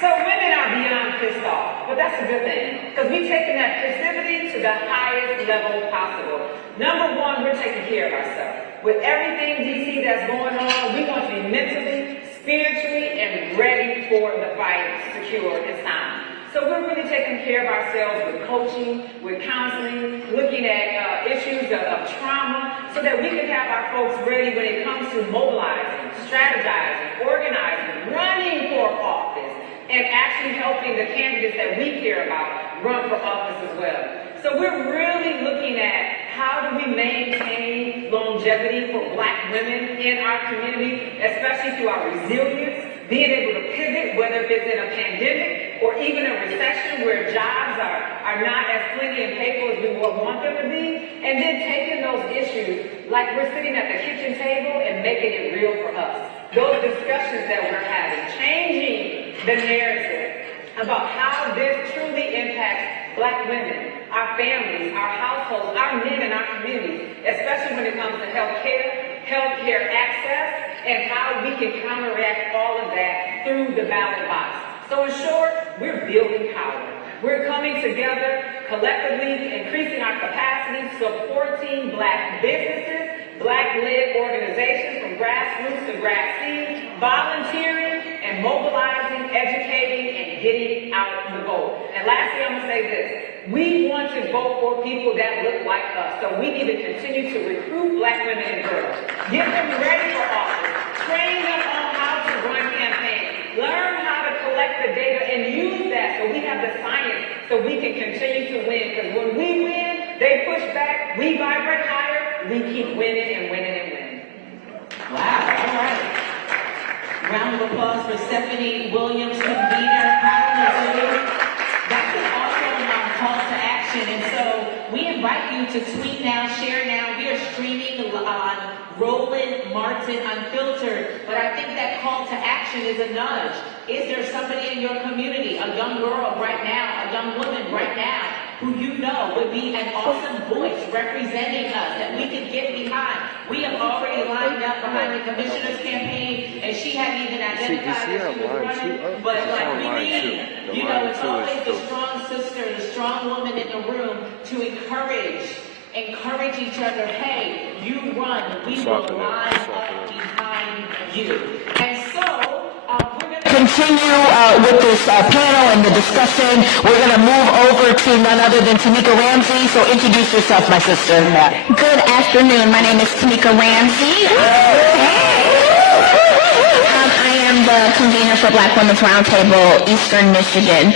So women are beyond pissed off, but that's a good thing, because we've taken that passivity to the highest level possible. Number one, we're taking care of ourselves. With everything, DC, that's going on, we want to be mentally, spiritually, and ready for the fight, secure and sound. So we're really taking care of ourselves with coaching, with counseling, looking at issues of trauma, so that we can have our folks ready when it comes to mobilizing, strategizing, organizing, running for office, and actually helping the candidates that we care about run for office as well. So we're really looking at how do we maintain longevity for Black women in our community, especially through our resilience, being able to pivot, whether it's in a pandemic or even a recession where jobs are not as plenty and payful as we would want them to be, and then taking those issues like we're sitting at the kitchen table and making it real for us. Those discussions that we're having, changing the narrative about how this truly impacts Black women, our families, our households, our men in our communities, especially when it comes to healthcare access, and how we can counteract all of that through the ballot box. So in short, we're building power. We're coming together collectively, increasing our capacity, supporting Black businesses, Black-led organizations from grassroots to grass seed, volunteering and mobilizing, educating, and getting out the vote. And lastly, I'm going to say this. We want to vote for people that look like us. So we need to continue to recruit Black women and girls. Get them ready for office. Train them on how to run campaigns. Learn how to collect the data and use that so we have the science so we can continue to win. Because when we win, they push back, we vibrate higher, we keep winning and winning and winning. Wow, all right. Round of applause for Stephanie Williams, convener, Kalamazoo. That's an awesome call to action. And so we invite you to tweet now, share now. We are streaming on Roland, Martin, Unfiltered. But I think that call to action is a nudge. Is there somebody in your community, a young girl right now, a young woman right now, who you know would be an awesome voice representing us that we could get behind? We have already lined up behind the commissioner's campaign, and she hadn't even identified that she was running. But like we need, you know, it's always the strong sister, the strong woman in the room to encourage each other. Hey, you run, we will line up behind you. And so we're going to continue with this panel and the discussion. We're going to move over to none other than Tamika Ramsey. So introduce yourself, my sister. Good afternoon. My name is Tamika Ramsey. I am the convener for Black Women's Roundtable, Eastern Michigan.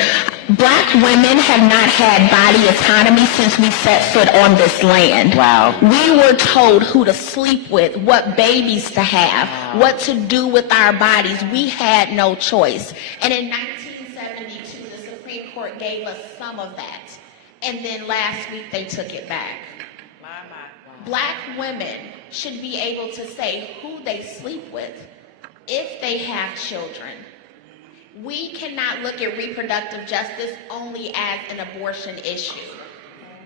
Black women have not had body autonomy since we set foot on this land. Wow. We were told who to sleep with, what babies to have, what to do with our bodies. We had no choice. And in 1972, the Supreme Court gave us some of that. And then last week, they took it back. Black women should be able to say who they sleep with if they have children. We cannot look at reproductive justice only as an abortion issue.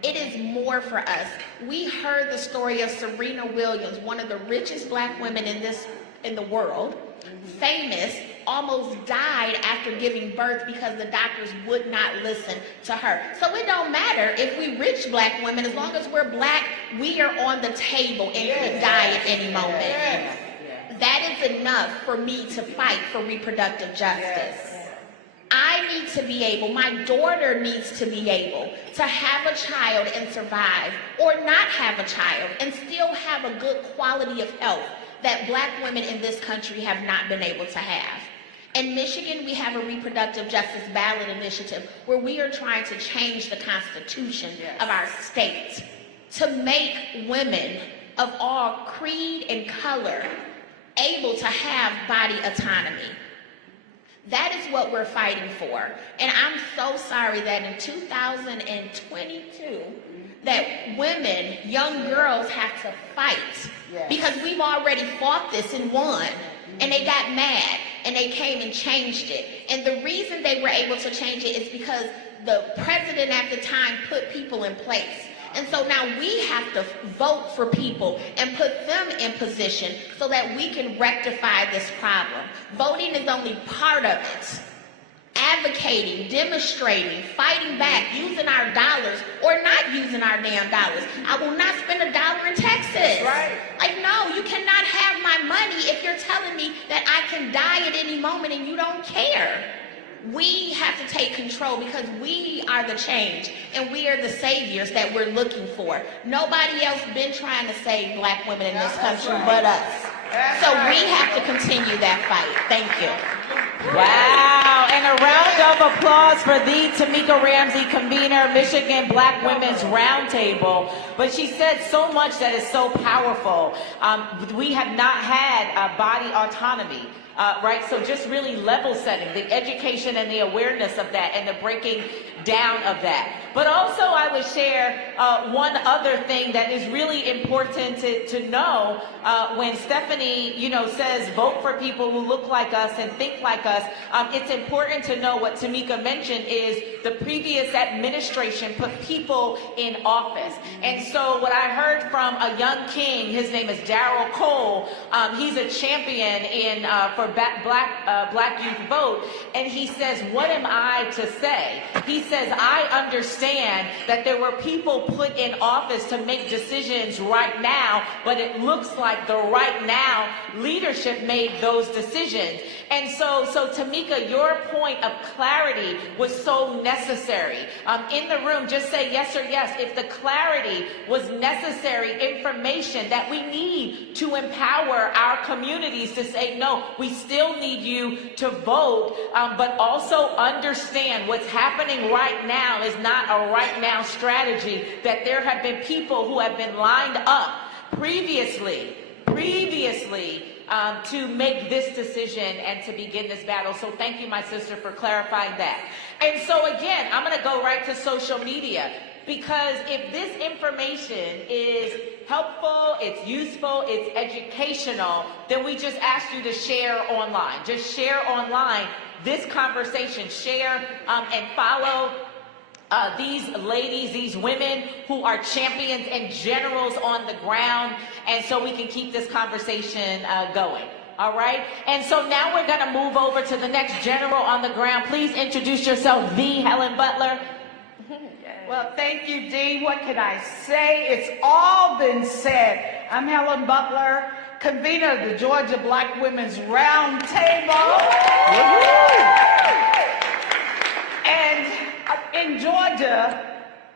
It is more for us. We heard the story of Serena Williams, one of the richest Black women in the world, famous, almost died after giving birth because the doctors would not listen to her. So it don't matter if we rich Black women, as long as we're Black, we are on the table and could die at any moment. That is enough for me to fight for reproductive justice. I need to be able, my daughter needs to be able to have a child and survive, or not have a child and still have a good quality of health. that Black women in this country have not been able to have. In Michigan, we have a reproductive justice ballot initiative where we are trying to change the constitution of our state to make women of all creed and color able to have body autonomy. That is what we're fighting for. And I'm so sorry that in 2022, that women, young girls have to fight because we've already fought this and won. And they got mad and they came and changed it. And the reason they were able to change it is because the president at the time put people in place. And so now we have to vote for people and put them in position so that we can rectify this problem. Voting is only part of it. Advocating, demonstrating, fighting back, using our dollars or not using our damn dollars. I will not spend $1 in Texas. Right. Like, no, you cannot have my money if you're telling me that I can die at any moment and you don't care. We have to take control because we are the change and we are the saviors that we're looking for. Nobody else been trying to save Black women in this country but us. So we have to continue that fight. Thank you. Wow, and a round of applause for the Tamika Ramsey, convener, Michigan Black Women's Roundtable. But she said so much that is so powerful. We have not had body autonomy. Right, so just really level setting, the education and the awareness of that and the breaking down of that. But also I would share one other thing that is really important to know when Stephanie, says vote for people who look like us and think like us. It's important to know what Tamika mentioned is the previous administration put people in office. And so what I heard from a young king, his name is Darrell Cole, he's a champion for Black Youth Vote, and he says, what am I to say? He says, I understand that there were people put in office to make decisions right now, but it looks like the right now leadership made those decisions. And so Tamika, your point of clarity was so necessary. In the room, just say yes or yes. If the clarity was necessary information that we need to empower our communities to say, no, we still need you to vote, but also understand what's happening right now is not a right now strategy, that there have been people who have been lined up previously to make this decision and to begin this battle. So thank you, my sister, for clarifying that. And so again, I'm going to go right to social media, because if this information is helpful, it's useful, it's educational, then we just ask you to share online. Just share online this conversation. Share and follow these ladies, these women who are champions and generals on the ground, and so we can keep this conversation going. All right? And so now we're going to move over to the next general on the ground. Please introduce yourself, the Helen Butler. Well, thank you, Dee. What can I say? It's all been said. I'm Helen Butler, convener of the Georgia Black Women's Roundtable. And in Georgia,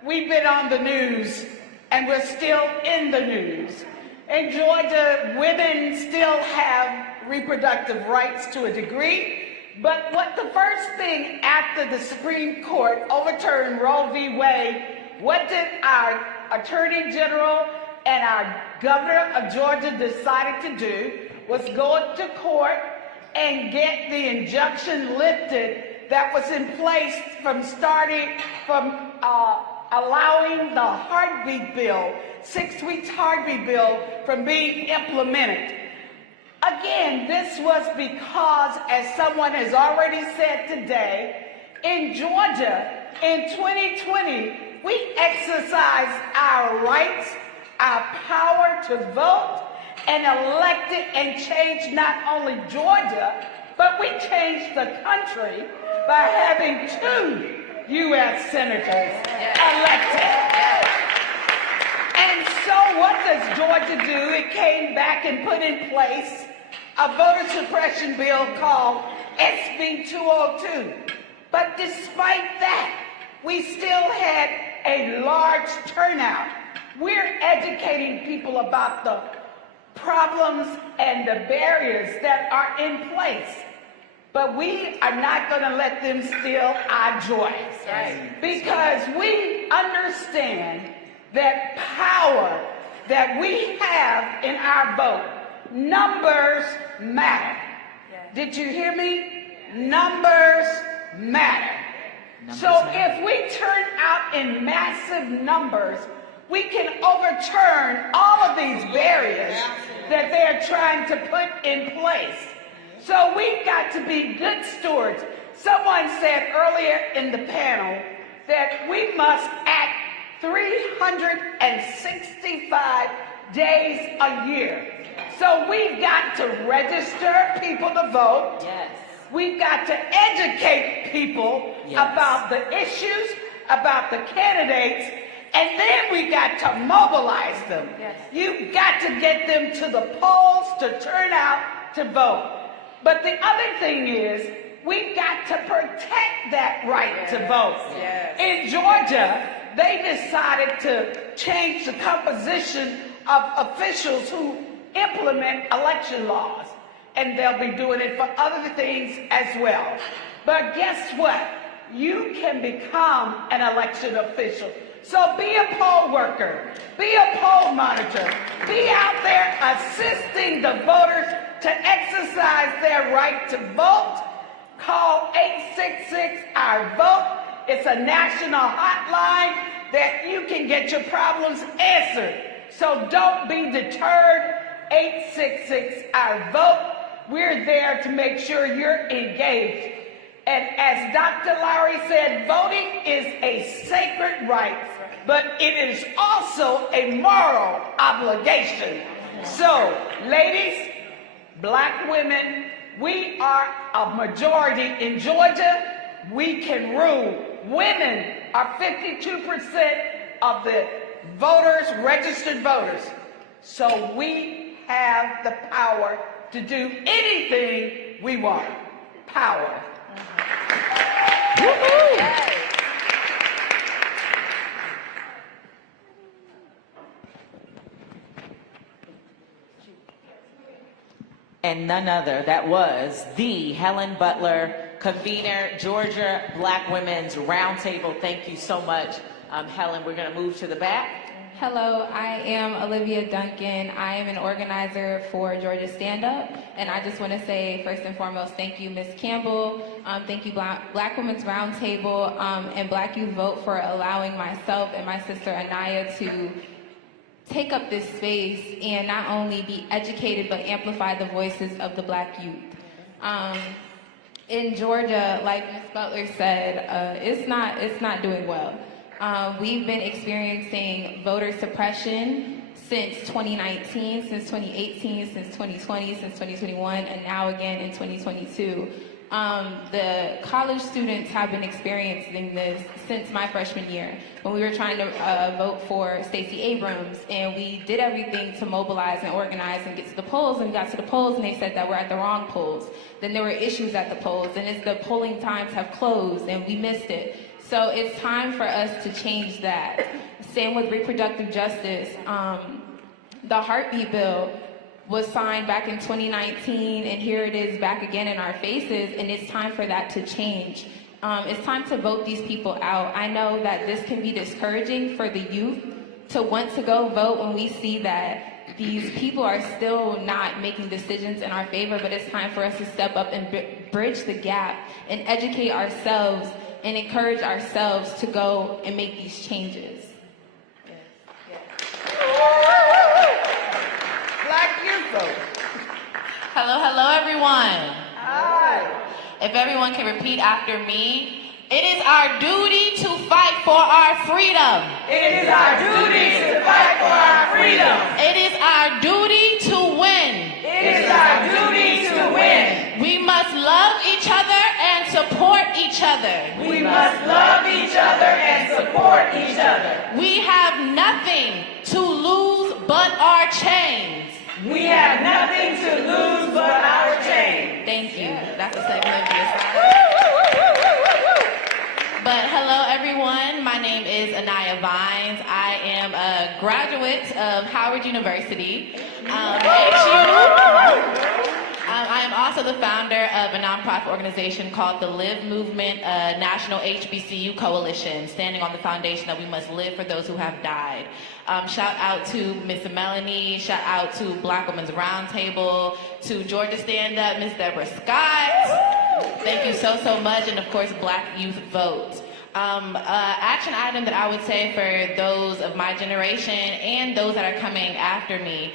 we've been on the news, and we're still in the news. In Georgia, women still have reproductive rights to a degree. But what the first thing after the Supreme Court overturned Roe v. Wade, what did our Attorney General and our Governor of Georgia decided to do was go to court and get the injunction lifted that was in place from allowing the heartbeat bill, 6 weeks heartbeat bill, from being implemented. Again, this was because, as someone has already said today, in Georgia, in 2020, we exercised our rights, our power to vote, and elected and changed not only Georgia, but we changed the country by having 2 U.S. senators elected. And so what does Georgia do? It came back and put in place a voter suppression bill called SB 202. But despite that, we still had a large turnout. We're educating people about the problems and the barriers that are in place. But we are not going to let them steal our joy. Because we understand that power that we have in our vote, numbers matter. Did you hear me? Numbers matter. So if we turn out in massive numbers, we can overturn all of these barriers that they're trying to put in place. So we've got to be good stewards. Someone said earlier in the panel that we must act 365 days a year. So we've got to register people to vote. Yes. We've got to educate people about the issues, about the candidates, and then we got to mobilize them. Yes. You've got to get them to the polls to turn out to vote. But the other thing is, we've got to protect that right to vote. Yes. In Georgia, they decided to change the composition of officials who implement election laws. And they'll be doing it for other things as well. But guess what? You can become an election official. So be a poll worker, be a poll monitor, be out there assisting the voters to exercise their right to vote. Call 866-OUR-VOTE. It's a national hotline that you can get your problems answered. So don't be deterred. 866-OUR-VOTE. We're there to make sure you're engaged. And as Dr. Lowry said, voting is a sacred right, but it is also a moral obligation. So, ladies, black women, we are a majority in Georgia. We can rule. Women are 52% of the voters, registered voters. So we have the power to do anything we want. Power. And none other, that was the Helen Butler, convener, Georgia Black Women's Roundtable. Thank you so much, Helen. We're going to move to the back. Hello, I am Olivia Duncan. I am an organizer for Georgia Stand Up, and I just want to say, first and foremost, thank you, Ms. Campbell. Thank you, Black Women's Roundtable, and Black Youth Vote for allowing myself and my sister Anaya to take up this space and not only be educated, but amplify the voices of the Black youth. In Georgia, like Ms. Butler said, it's not doing well. We've been experiencing voter suppression since 2019, since 2018, since 2020, since 2021, and now again in 2022. The college students have been experiencing this since my freshman year, when we were trying to vote for Stacey Abrams, and we did everything to mobilize and organize and get to the polls, and we got to the polls and they said that we're at the wrong polls. Then there were issues at the polls, and as the polling times have closed and we missed it. So it's time for us to change that. Same with reproductive justice. The heartbeat bill was signed back in 2019, and here it is back again in our faces, and it's time for that to change. It's time to vote these people out. I know that this can be discouraging for the youth to want to go vote when we see that these people are still not making decisions in our favor, but it's time for us to step up and bridge the gap and educate ourselves and encourage ourselves to go and make these changes. Black Youth Vote. Hello, everyone. Hi. If everyone can repeat after me, it is our duty to fight for our freedom. It is our duty to fight for our freedom. It is our duty to win. It is our duty to win. We must love each other and support each other. We must love each other and support each other. We have nothing to lose but our chains. We have nothing to lose but our chains. Thank you. That's a segment of this. But hello, everyone. My name is Anaya Vines. I am a graduate of Howard University. I am also the founder of a nonprofit organization called the Live Movement, a national HBCU coalition, standing on the foundation that we must live for those who have died. Shout out to Miss Melanie, shout out to Black Women's Roundtable, to Georgia Stand Up, Miss Deborah Scott. Thank you so much, and of course, Black Youth Vote. Action item that I would say for those of my generation and those that are coming after me,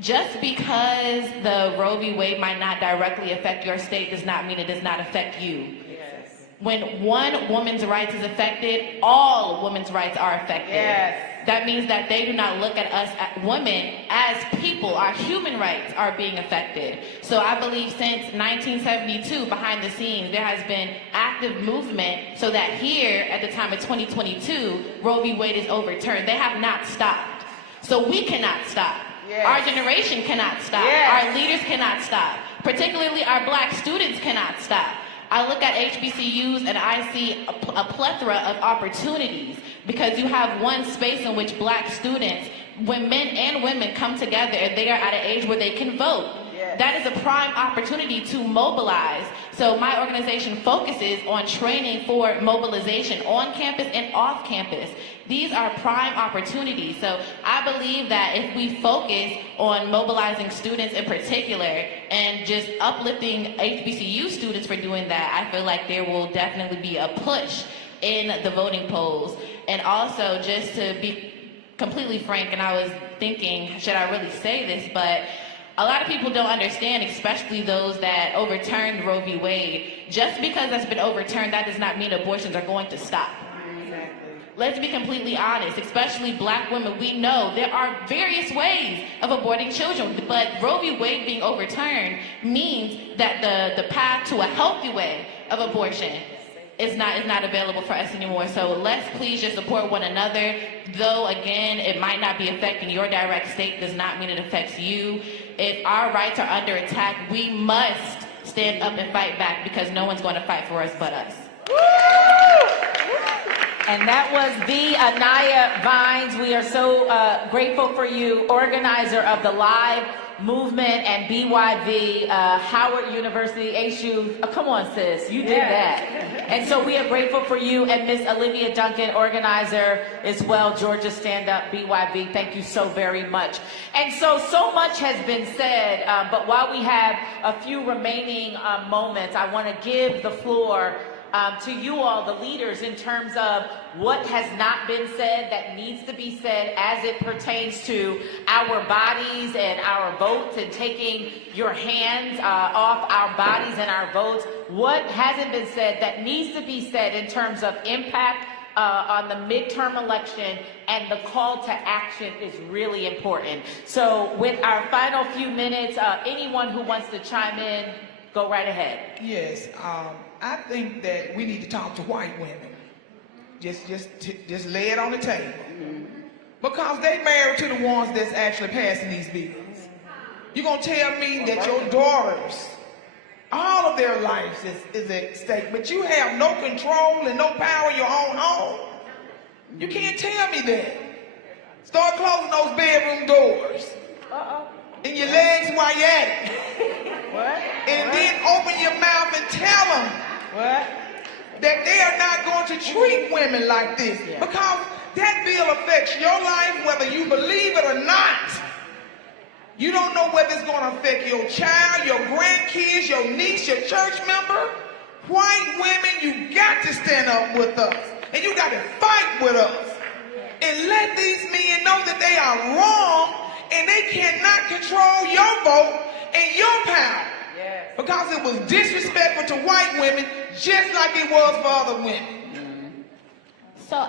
just because the Roe v. Wade might not directly affect your state does not mean it does not affect you. Yes. When one woman's rights is affected, all women's rights are affected. Yes. That means that they do not look at us, women, as people. Our human rights are being affected. So I believe since 1972, behind the scenes, there has been active movement so that here, at the time of 2022, Roe v. Wade is overturned. They have not stopped. So we cannot stop. Yes. Our generation cannot stop. Yes. Our leaders cannot stop. Particularly our Black students cannot stop. I look at HBCUs and I see a plethora of opportunities because you have one space in which Black students, when men and women come together and they are at an age where they can vote. Yes. That is a prime opportunity to mobilize. So my organization focuses on training for mobilization on campus and off campus. These are prime opportunities. So I believe that if we focus on mobilizing students in particular and just uplifting HBCU students for doing that, I feel like there will definitely be a push in the voting polls. And also, just to be completely frank, and I was thinking, should I really say this, but a lot of people don't understand, especially those that overturned Roe v. Wade. Just because that's been overturned, that does not mean abortions are going to stop. Let's be completely honest, especially Black women. We know there are various ways of aborting children, but Roe v. Wade being overturned means that the path to a healthy way of abortion is not available for us anymore. So let's please just support one another. Though, again, it might not be affecting your direct state, does not mean it affects you. If our rights are under attack, we must stand up and fight back because no one's going to fight for us but us. And that was the Anaya Vines. We are so grateful for you, organizer of the Live Movement and BYV, Howard University, HU. Oh, come on, sis, you did that. And so we are grateful for you, and Miss Olivia Duncan, organizer as well, Georgia Stand Up, BYV. Thank you so very much. And so much has been said, but while we have a few remaining moments, I want to give the floor to you all, the leaders, in terms of what has not been said that needs to be said as it pertains to our bodies and our votes and taking your hands off our bodies and our votes. What hasn't been said that needs to be said in terms of impact on the midterm election, and the call to action is really important. So with our final few minutes, anyone who wants to chime in, go right ahead. Yes, I think that we need to talk to white women. Just lay it on the table. Because they married to the ones that's actually passing these bills. You're going to tell me that your daughters, all of their lives is at stake, but you have no control and no power in your own home? You can't tell me that. Start closing those bedroom doors. And your legs while you're at it. What? And then open your mouth and tell them that they are not going to treat women like this. Because that bill affects your life whether you believe it or not. You don't know whether it's going to affect your child, your grandkids, your niece, your church member. White women, you got to stand up with us. And you got to fight with us. And let these men know that they are wrong and they cannot control your vote and your power. Because it was disrespectful to white women just like it was for other women. So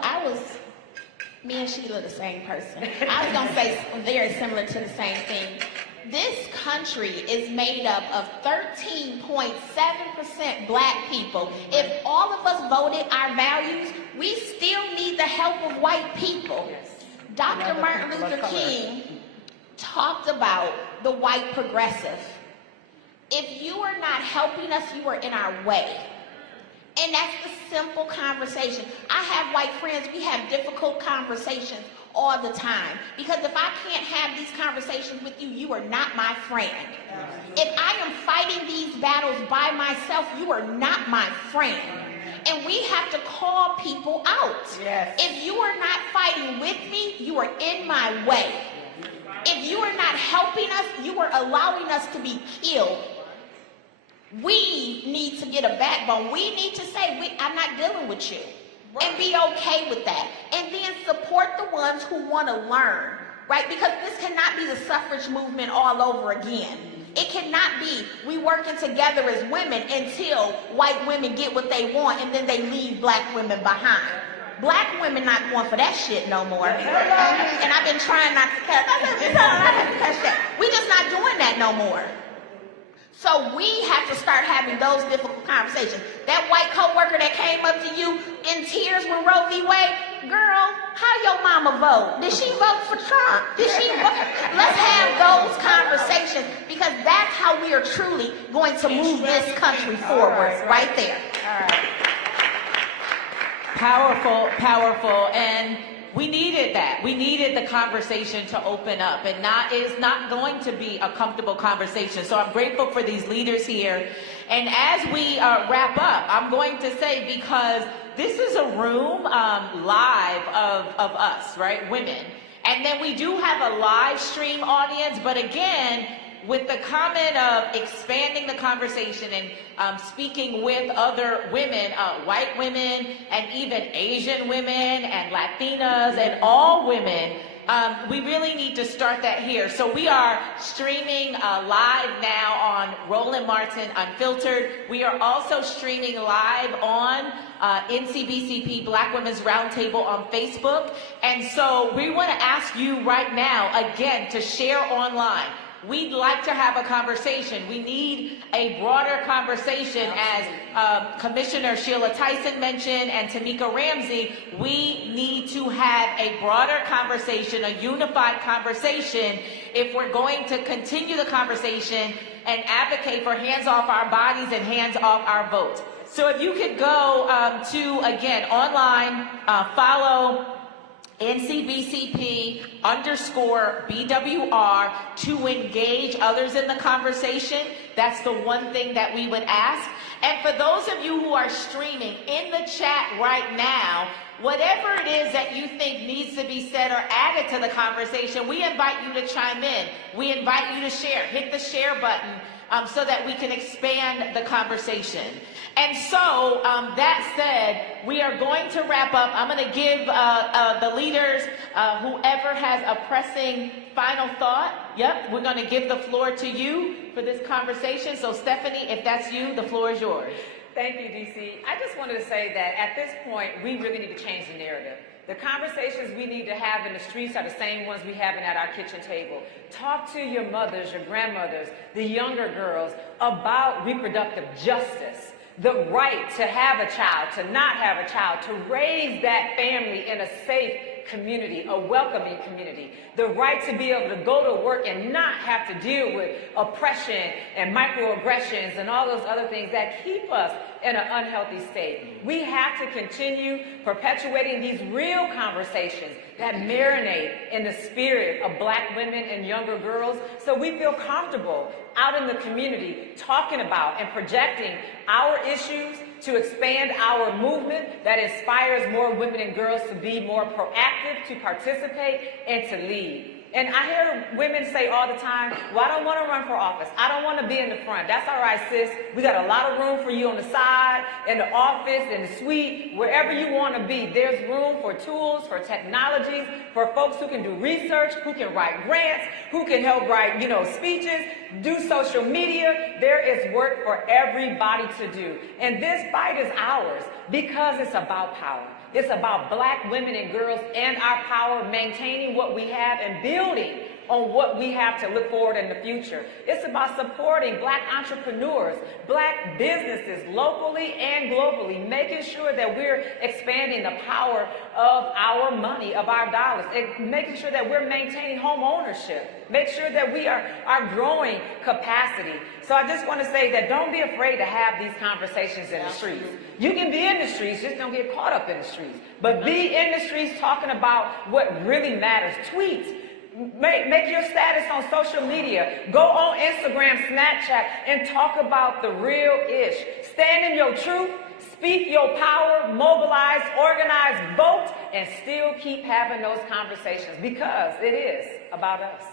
me and Sheila the same person. I was going to say very similar to the same thing. This country is made up of 13.7% Black people. If all of us voted our values, we still need the help of white people. Dr. Martin Luther King talked about the white progressive. If you are not helping us, you are in our way. And that's the simple conversation. I have white friends, we have difficult conversations all the time. Because if I can't have these conversations with you, you are not my friend. If I am fighting these battles by myself, you are not my friend. And we have to call people out. Yes. If you are not fighting with me, you are in my way. If you are not helping us, you are allowing us to be killed. We need to get a backbone. We need to say, I'm not dealing with you. And be okay with that. And then support the ones who want to learn, right? Because this cannot be the suffrage movement all over again. It cannot be we working together as women until white women get what they want and then they leave black women behind. Black women not going for that shit no more. And I've been trying not to cuss that. We just not doing that no more. So we have to start having those difficult conversations. That white coworker that came up to you in tears when Roe v. Wade, girl, how your mama vote? Did she vote for Trump? Did she vote? Let's have those conversations because that's how we are truly going to move this country forward, right there. All right. Powerful, powerful, and we needed that. We needed the conversation to open up, and it's not going to be a comfortable conversation. So I'm grateful for these leaders here. And as we wrap up, I'm going to say, because this is a room live of us, right, women. And then we do have a live stream audience, but again, with the comment of expanding the conversation and speaking with other women, white women, and even Asian women, and Latinas, and all women, we really need to start that here. So we are streaming live now on Roland Martin Unfiltered. We are also streaming live on NCBCP Black Women's Roundtable on Facebook. And so we want to ask you right now, again, to share online. We'd like to have a conversation. We need a broader conversation, as Commissioner Sheila Tyson mentioned and Tamika Ramsey. We need to have a broader conversation, a unified conversation, if we're going to continue the conversation and advocate for hands off our bodies and hands off our votes. So if you could go to, again, online, follow NCBCP_BWR to engage others in the conversation. That's the one thing that we would ask. And for those of you who are streaming, in the chat right now, whatever it is that you think needs to be said or added to the conversation, we invite you to chime in. We invite you to share. Hit the share button so that we can expand the conversation. And so, that said, we are going to wrap up. I'm going to give the leaders, whoever has a pressing final thought. Yep, we're going to give the floor to you for this conversation. So, Stephanie, if that's you, the floor is yours. Thank you, DC. I just wanted to say that at this point, we really need to change the narrative. The conversations we need to have in the streets are the same ones we have at our kitchen table. Talk to your mothers, your grandmothers, the younger girls about reproductive justice. The right to have a child, to not have a child, to raise that family in a safe community, a welcoming community. The right to be able to go to work and not have to deal with oppression and microaggressions and all those other things that keep us in an unhealthy state. We have to continue perpetuating these real conversations that marinate in the spirit of Black women and younger girls, so we feel comfortable out in the community talking about and projecting our issues to expand our movement that inspires more women and girls to be more proactive, to participate, and to lead. And I hear women say all the time, well, I don't want to run for office. I don't want to be in the front. That's all right, sis. We got a lot of room for you on the side, in the office, in the suite, wherever you want to be. There's room for tools, for technologies, for folks who can do research, who can write grants, who can help write, speeches, do social media. There is work for everybody to do. And this fight is ours because it's about power. It's about Black women and girls and our power, maintaining what we have and building on what we have to look forward in the future. It's about supporting Black entrepreneurs, Black businesses locally and globally, making sure that we're expanding the power of our money, of our dollars, and making sure that we're maintaining home ownership, make sure that we are growing capacity. So I just want to say that don't be afraid to have these conversations in the streets. You can be in the streets, just don't get caught up in the streets. But be in the streets talking about what really matters. Tweet. Make your status on social media. Go on Instagram, Snapchat, and talk about the real ish. Stand in your truth, speak your power, mobilize, organize, vote, and still keep having those conversations because it is about us.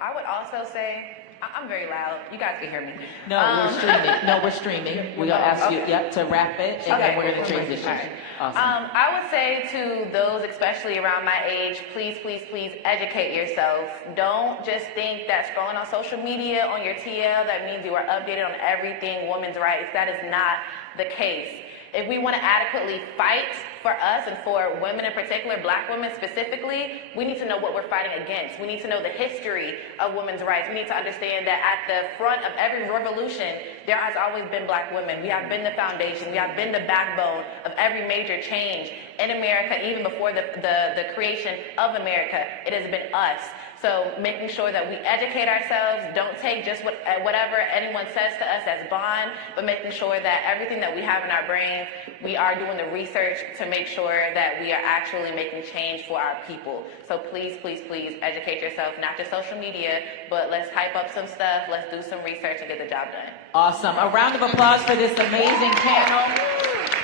I would also say, I'm very loud. You guys can hear me. No, we're streaming. No, we're streaming. We're going to ask you to wrap it, and then we're going to transition. Right. Awesome. I would say to those, especially around my age, please, please, please educate yourself. Don't just think that scrolling on social media on your TL, that means you are updated on everything women's rights. That is not the case. If we want to adequately fight for us and for women in particular, Black women specifically, we need to know what we're fighting against. We need to know the history of women's rights. We need to understand that at the front of every revolution, there has always been Black women. We have been the foundation. We have been the backbone of every major change in America, even before the creation of America. It has been us. So making sure that we educate ourselves, don't take just whatever anyone says to us as bond, but making sure that everything that we have in our brains, we are doing the research to make sure that we are actually making change for our people. So please, please, please educate yourself, not just social media, but let's hype up some stuff, let's do some research and get the job done. Awesome. A round of applause for this amazing panel.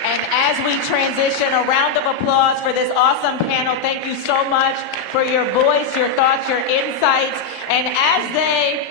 And as we transition, a round of applause for this awesome panel. Thank you so much for your voice, your thoughts, your insights. And as they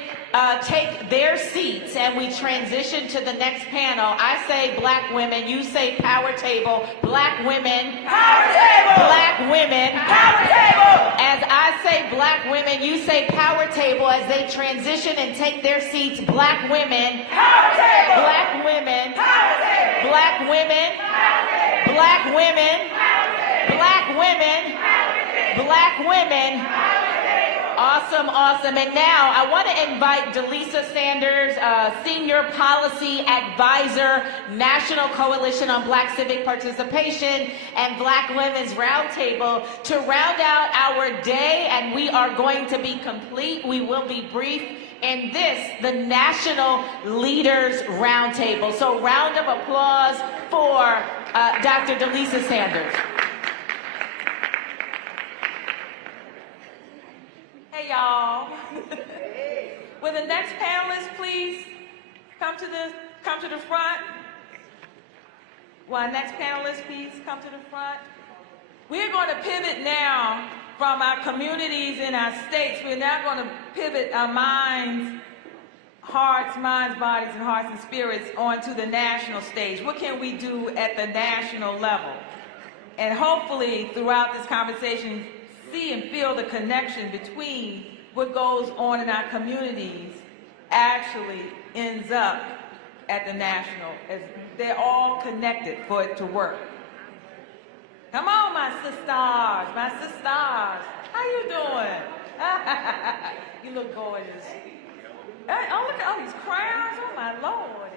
take their seats and we transition to the next panel, I say Black women, you say power table. Black women, power table. Black women, power table. As I say Black women, you say power table. As they transition and take their seats, Black women, power table. Black women, power table. Black women, power table. Black women, power table. Black women, power table. Black women, power table. Awesome, awesome. And now I want to invite Delisa Sanders, Senior Policy Advisor, National Coalition on Black Civic Participation and Black Women's Roundtable, to round out our day, and we are going to be complete. We will be brief in this, the National Leaders Roundtable. So round of applause for Dr. Delisa Sanders. Hey, y'all. Will the next panelists please come to the front? Will our next panelists please come to the front? We're going to pivot now from our communities in our states. We're now going to pivot our minds, bodies, and hearts and spirits onto the national stage. What can we do at the national level? And hopefully throughout this conversation, see and feel the connection between what goes on in our communities actually ends up at the national, as they're all connected for it to work. Come on, my sisters, my sisters. How you doing? You look gorgeous. Oh, look at all these crowns. Oh, my Lord.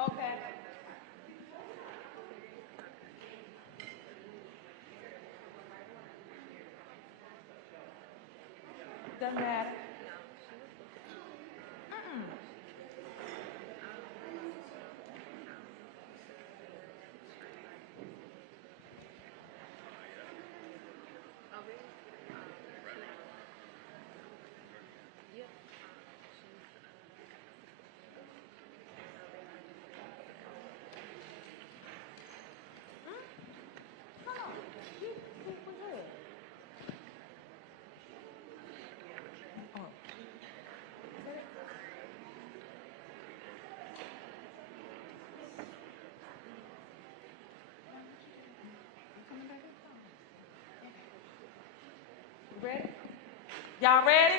Okay. Doesn't matter. Y'all ready?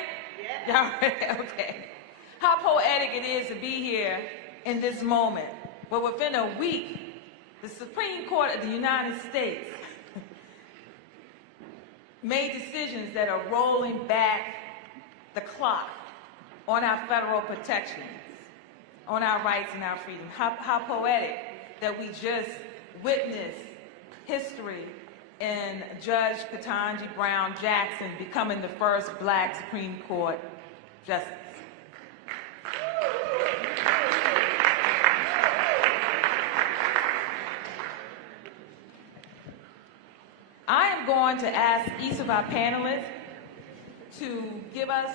Yeah. Y'all ready? Okay. How poetic it is to be here in this moment, where within a week, the Supreme Court of the United States made decisions that are rolling back the clock on our federal protections, on our rights and our freedom. How poetic that we just witnessed history in Judge Ketanji Brown Jackson becoming the first Black Supreme Court justice. I am going to ask each of our panelists to give us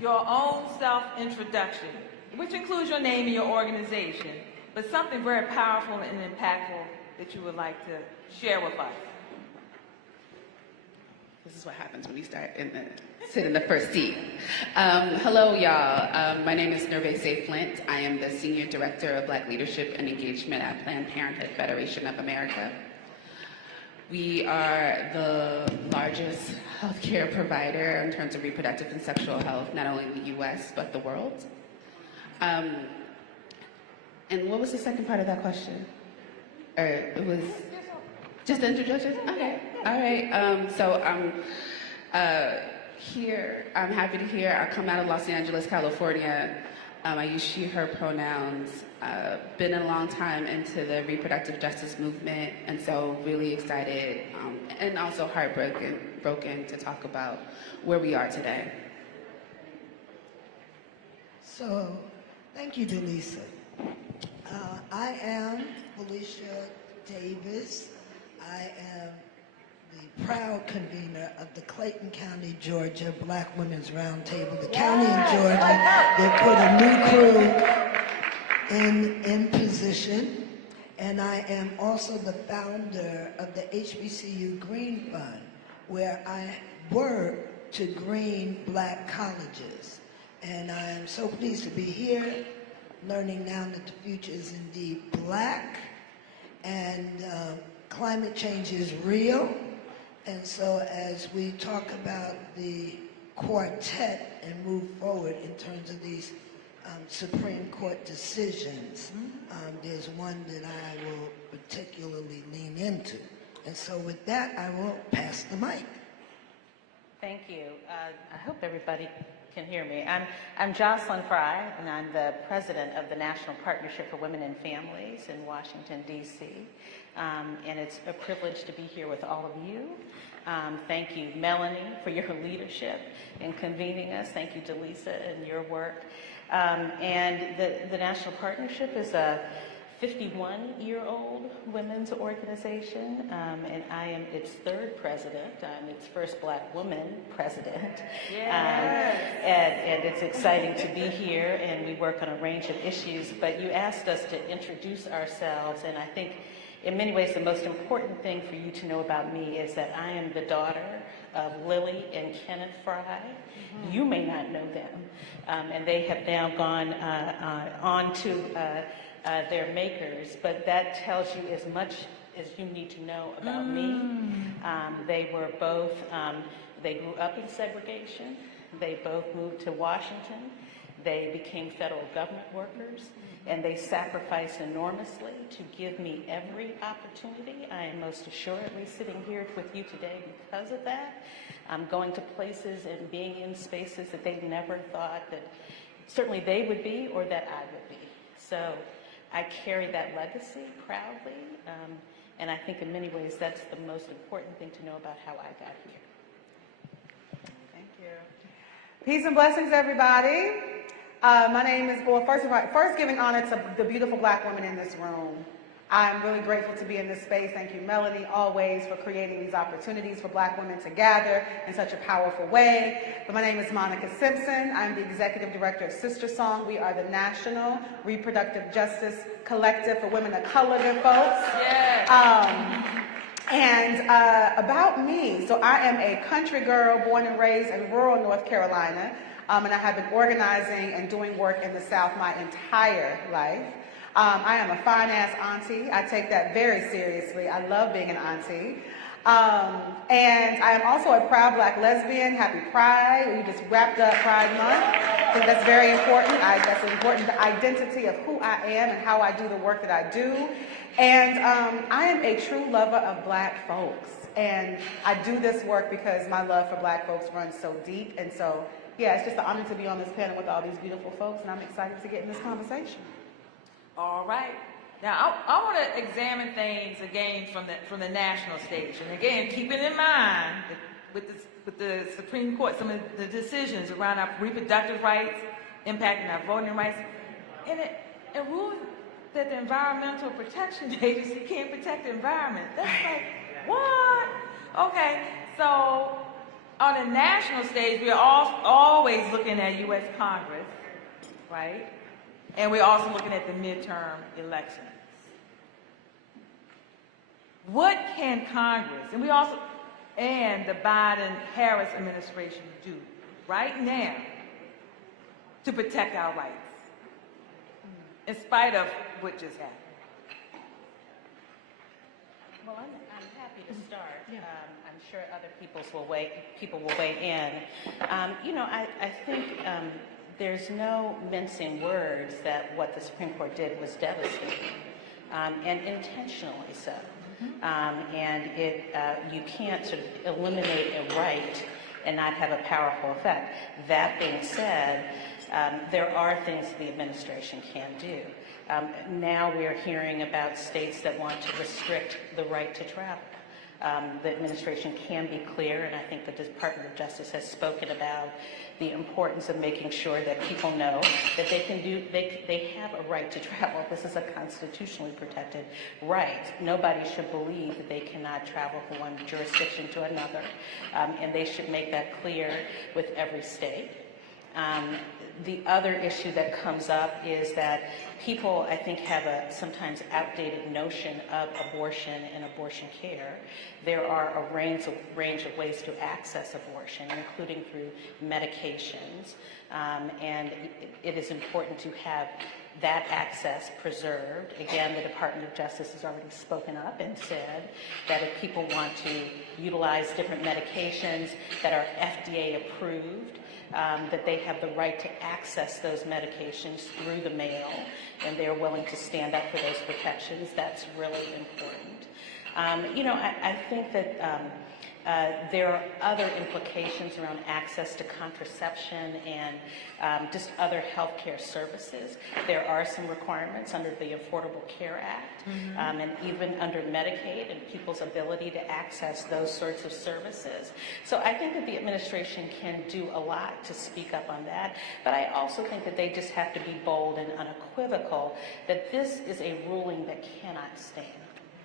your own self-introduction, which includes your name and your organization, but something very powerful and impactful that you would like to share with us. This is what happens when you sit in the first seat. Hello, y'all. My name is Nerve Say Flint. I am the Senior Director of Black Leadership and Engagement at Planned Parenthood Federation of America. We are the largest healthcare provider in terms of reproductive and sexual health, not only in the U.S., but the world. And what was the second part of that question? Or it was just the introduction? Okay, all right. So I'm here, I'm happy to hear. I come out of Los Angeles, California. I use she, her pronouns. Been a long time into the reproductive justice movement, and so really excited and also heartbroken to talk about where we are today. So, thank you, Delisa. I am Felicia Davis. I am the proud convener of the Clayton County, Georgia Black Women's Roundtable, the county in Georgia that put a new crew in position. And I am also the founder of the HBCU Green Fund, where I work to green Black colleges. And I'm so pleased to be here, learning now that the future is indeed Black, and climate change is real. And so as we talk about the quartet and move forward in terms of these Supreme Court decisions, there's one that I will particularly lean into. And so with that, I will pass the mic. Thank you. I hope everybody can hear me. I'm Jocelyn Fry, and I'm the president of the National Partnership for Women and Families in Washington, D.C. And it's a privilege to be here with all of you. Thank you, Melanie, for your leadership in convening us. Thank you, Delisa, and your work. And the National Partnership is a 51-year-old women's organization, and I am its third president. I'm its first Black woman president. Yes. And it's exciting to be here, and we work on a range of issues. But you asked us to introduce ourselves, and I think in many ways the most important thing for you to know about me is that I am the daughter of Lily and Kenneth Fry. Mm-hmm. You may not know them, and they have now gone on to their makers, but that tells you as much as you need to know about me. They were both, they grew up in segregation. They both moved to Washington. They became federal government workers, and they sacrificed enormously to give me every opportunity. I am most assuredly sitting here with you today because of that. I'm going to places and being in spaces that they never thought that certainly they would be or that I would be. So I carry that legacy proudly, and I think in many ways that's the most important thing to know about how I got here. Thank you. Peace and blessings, everybody. My name is, well, first giving honor to the beautiful Black women in this room. I'm really grateful to be in this space. Thank you, Melanie, always for creating these opportunities for Black women to gather in such a powerful way. But my name is Monica Simpson. I'm the Executive Director of Sister Song. We are the National Reproductive Justice Collective for women of color, good folks. Yes. About me, so I am a country girl born and raised in rural North Carolina, and I have been organizing and doing work in the South my entire life. I am a fine-ass auntie. I take that very seriously. I love being an auntie. And I am also a proud Black lesbian. Happy Pride. We just wrapped up Pride Month. I think that's very important. That's important, the identity of who I am and how I do the work that I do. And I am a true lover of Black folks. And I do this work because my love for Black folks runs so deep. And so, yeah, it's just an honor to be on this panel with all these beautiful folks, and I'm excited to get in this conversation. All right. Now, I want to examine things again from the national stage. And again, keeping in mind that with the Supreme Court, some of the decisions around our reproductive rights, impacting our voting rights, and it ruled that the Environmental Protection Agency can't protect the environment. That's like, what? Okay, so on a national stage, we're always looking at U.S. Congress, right? And we're also looking at the midterm elections. What can Congress and the Biden-Harris administration do right now to protect our rights, in spite of what just happened? Well, I'm happy to start. I'm sure other people will weigh in. You know, I think there's no mincing words that what the Supreme Court did was devastating, and intentionally so. And you can't sort of eliminate a right and not have a powerful effect. That being said, there are things the administration can do. Now we are hearing about states that want to restrict the right to travel. The administration can be clear, and I think the Department of Justice has spoken about the importance of making sure that people know that they have a right to travel. This is a constitutionally protected right. Nobody should believe that they cannot travel from one jurisdiction to another, and they should make that clear with every state. The other issue that comes up is that people, I think, have a sometimes outdated notion of abortion and abortion care. There are a range of ways to access abortion, including through medications, and it is important to have that access preserved. Again, the Department of Justice has already spoken up and said that if people want to utilize different medications that are FDA approved, that they have the right to access those medications through the mail, and they're willing to stand up for those protections. That's really important. You know, I think that there are other implications around access to contraception and just other healthcare services. There are some requirements under the Affordable Care Act, and even under Medicaid and people's ability to access those sorts of services. So I think that the administration can do a lot to speak up on that, but I also think that they just have to be bold and unequivocal that this is a ruling that cannot stand.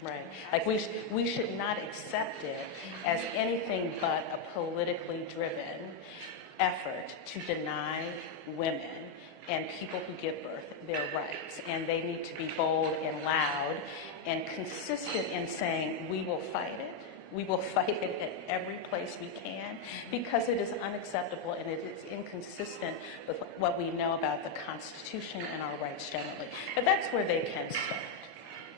Right. Like we should not accept it as anything but a politically driven effort to deny women and people who give birth their rights. And they need to be bold and loud and consistent in saying, we will fight it. We will fight it at every place we can, because it is unacceptable and it is inconsistent with what we know about the Constitution and our rights generally. But that's where they can start.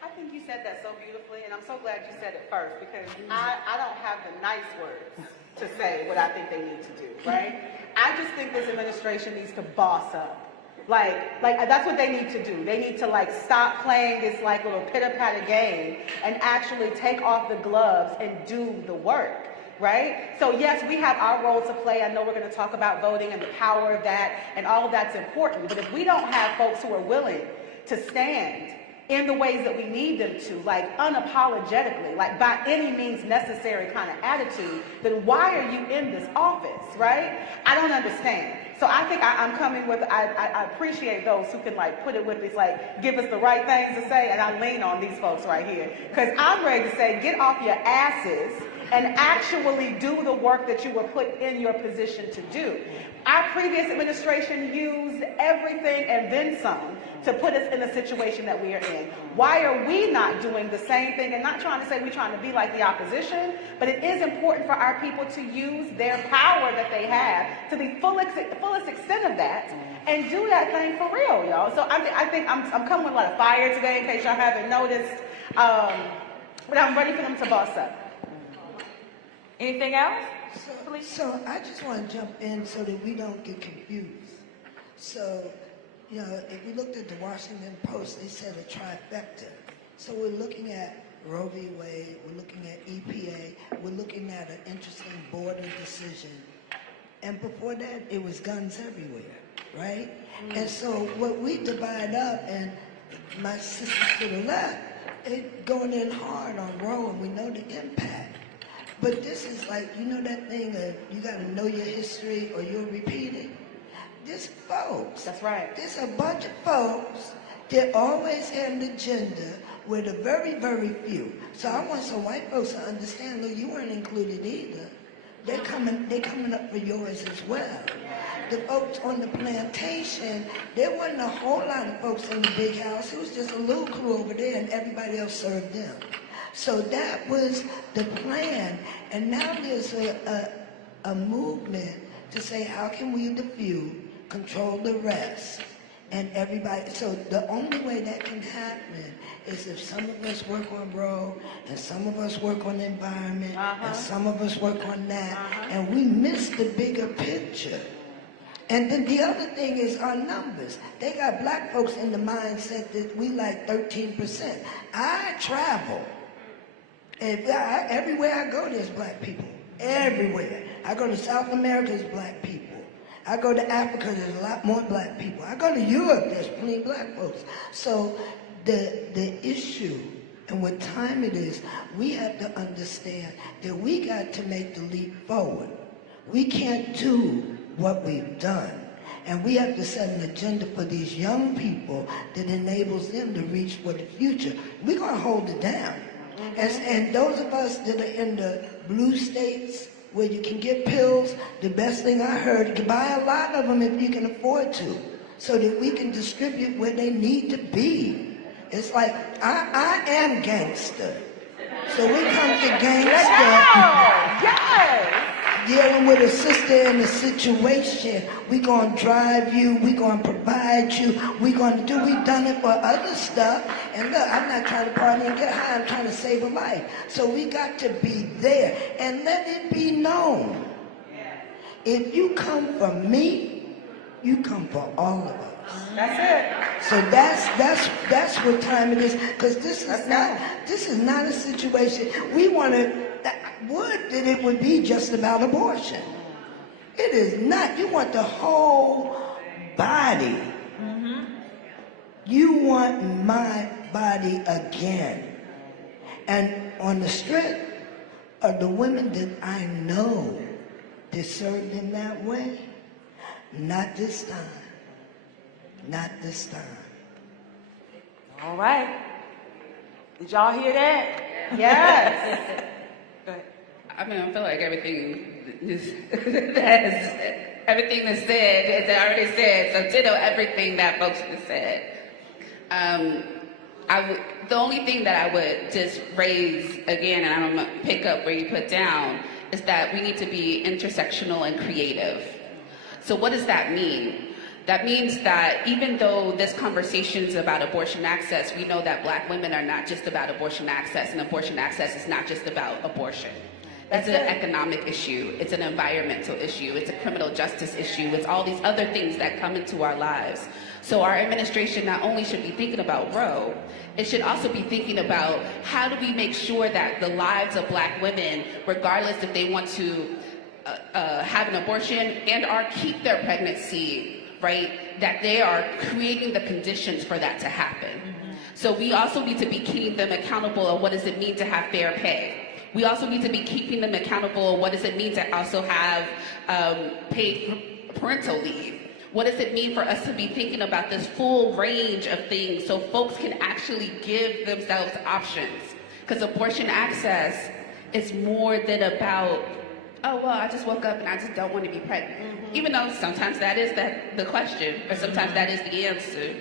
I think you said that so beautifully, and I'm so glad you said it first, because I don't have the nice words to say what I think they need to do, right? I just think this administration needs to boss up. Like that's what they need to do. They need to stop playing this little pitter-patter game and actually take off the gloves and do the work. Right? So yes, we have our role to play. I know we're going to talk about voting and the power of that, and all of that's important. But if we don't have folks who are willing to stand in the ways that we need them to, unapologetically, by any means necessary kind of attitude, then why are you in this office, right? I don't understand. So I think I'm coming with, I appreciate those who can put it with this, give us the right things to say, and I lean on these folks right here. Because I'm ready to say, get off your asses and actually do the work that you were put in your position to do. Our previous administration used everything and then some to put us in the situation that we are in. Why are we not doing the same thing? And not trying to say we're trying to be like the opposition, but it is important for our people to use their power that they have to the fullest extent of that and do that thing for real, y'all. So I think I'm coming with a lot of fire today, in case y'all haven't noticed, but I'm ready for them to boss up. Anything else? So I just want to jump in so that we don't get confused. So, you know, if we looked at the Washington Post, they said a trifecta. So we're looking at Roe v. Wade, we're looking at EPA, we're looking at an interesting border decision. And before that, it was guns everywhere, right? And so what we divide up, and my sisters to the left, they going in hard on Roe, and we know the impact. But this is like, you know that thing of you got to know your history or you'll repeat it? This folks. That's right. There's a bunch of folks that always had an agenda with a very, very few. So I want some white folks to understand, look, you weren't included either. They're coming up for yours as well. The folks on the plantation, there wasn't a whole lot of folks in the big house. It was just a little crew over there and everybody else served them. So that was the plan. And now there's a movement to say, how can we, the few, control the rest? And everybody, so the only way that can happen is if some of us work on Roe, and some of us work on the environment, and some of us work on that, and we miss the bigger picture. And then the other thing is our numbers. They got black folks in the mindset that we like 13%. I travel. And everywhere I go, there's black people. Everywhere. I go to South America, there's black people. I go to Africa, there's a lot more black people. I go to Europe, there's plenty of black folks. So the issue and what time it is, we have to understand that we got to make the leap forward. We can't do what we've done. And we have to set an agenda for these young people that enables them to reach for the future. We're going to hold it down. And those of us that are in the blue states where you can get pills, the best thing I heard, you can buy a lot of them if you can afford to, so that we can distribute where they need to be. It's like, I am gangster. So we come to gangster. Yes. Dealing with a sister in a situation, we gonna drive you, we gonna provide you, we gonna do, we've done it for other stuff. And look, I'm not trying to party and get high, I'm trying to save a life. So we got to be there and let it be known. If you come for me, you come for all of us. That's it. So that's what time it is, because this is not a situation we want to. Would that it would be just about abortion. It is not. You want the whole body. You want my body again. And on the strength of the women that I know that served in that way, not this time. Not this time. All right. Did y'all hear that? Yes. Go ahead. I mean, I feel like everything that's said is already said. So ditto everything that folks just said. The only thing that I would just raise again, and I'm gonna pick up where you put down, is that we need to be intersectional and creative. So what does that mean? That means that even though this conversation is about abortion access, we know that black women are not just about abortion access, and abortion access is not just about abortion. It's an economic issue, it's an environmental issue, it's a criminal justice issue, it's all these other things that come into our lives. So our administration not only should be thinking about Roe, it should also be thinking about how do we make sure that the lives of black women, regardless if they want to have an abortion and or keep their pregnancy, right, that they are creating the conditions for that to happen. So we also need to be keeping them accountable of what does it mean to have fair pay. We also need to be keeping them accountable of what does it mean to also have paid parental leave. What does it mean for us to be thinking about this full range of things so folks can actually give themselves options? Because abortion access is more than about, oh, well, I just woke up and I just don't want to be pregnant. Even though sometimes that is the question, or sometimes that is the answer.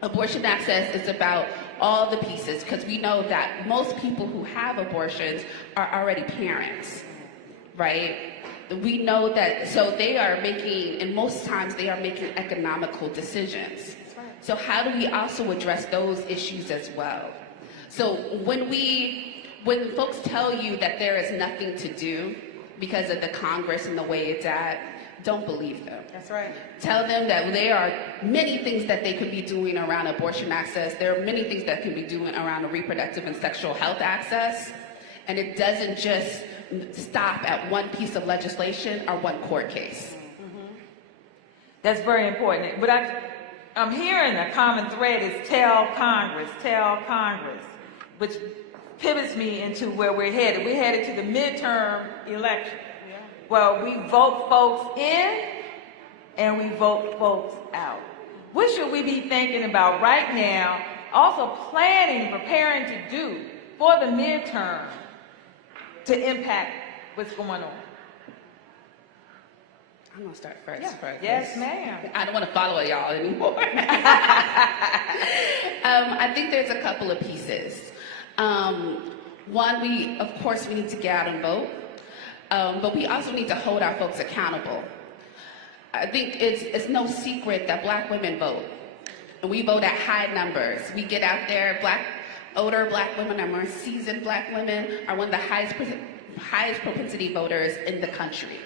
Abortion access is about all the pieces, because we know that most people who have abortions are already parents, right? We know that, so they are making, and most times they are making economical decisions. So how do we also address those issues as well? So when we when folks tell you that there is nothing to do because of the Congress and the way it's at, don't believe them. That's right. Tell them that there are many things that they could be doing around abortion access. There are many things that can be doing around reproductive and sexual health access. And it doesn't just stop at one piece of legislation or one court case. That's very important. But I'm hearing a common thread is tell Congress, which pivots me into where we're headed. We're headed to the midterm election. Well, we vote folks in and we vote folks out. What should we be thinking about right now? Also planning, preparing to do for the midterm to impact what's going on. I'm gonna start first. Yeah. Yes, ma'am. I don't want to follow y'all anymore. I think there's a couple of pieces. One, we need to get out and vote, but we also need to hold our folks accountable. I think it's no secret that Black women vote, and we vote at high numbers. We get out there. Older Black women, our more seasoned Black women, are one of the highest propensity voters in the country,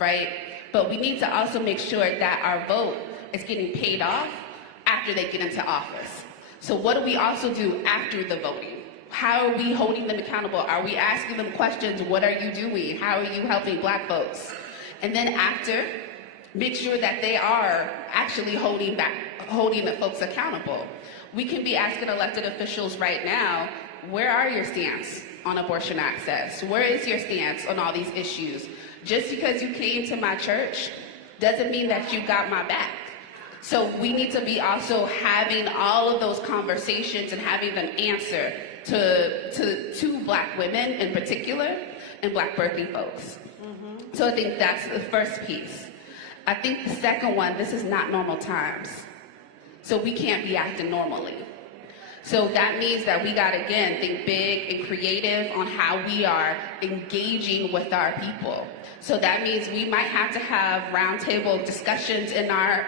right? But we need to also make sure that our vote is getting paid off after they get into office. So what do we also do after the voting? How are we holding them accountable? Are we asking them questions? What are you doing? How are you helping Black folks? And then after, make sure that they are actually holding the folks accountable. We can be asking elected officials right now, where are your stance on abortion access? Where is your stance on all these issues? Just because you came to my church doesn't mean that you got my back. So we need to be also having all of those conversations and having them answer to Black women in particular and Black birthing folks. So I think that's the first piece. I think the second one, this is not normal times. So we can't be acting normally. So that means that we got to, again, think big and creative on how we are engaging with our people. So that means we might have to have roundtable discussions in our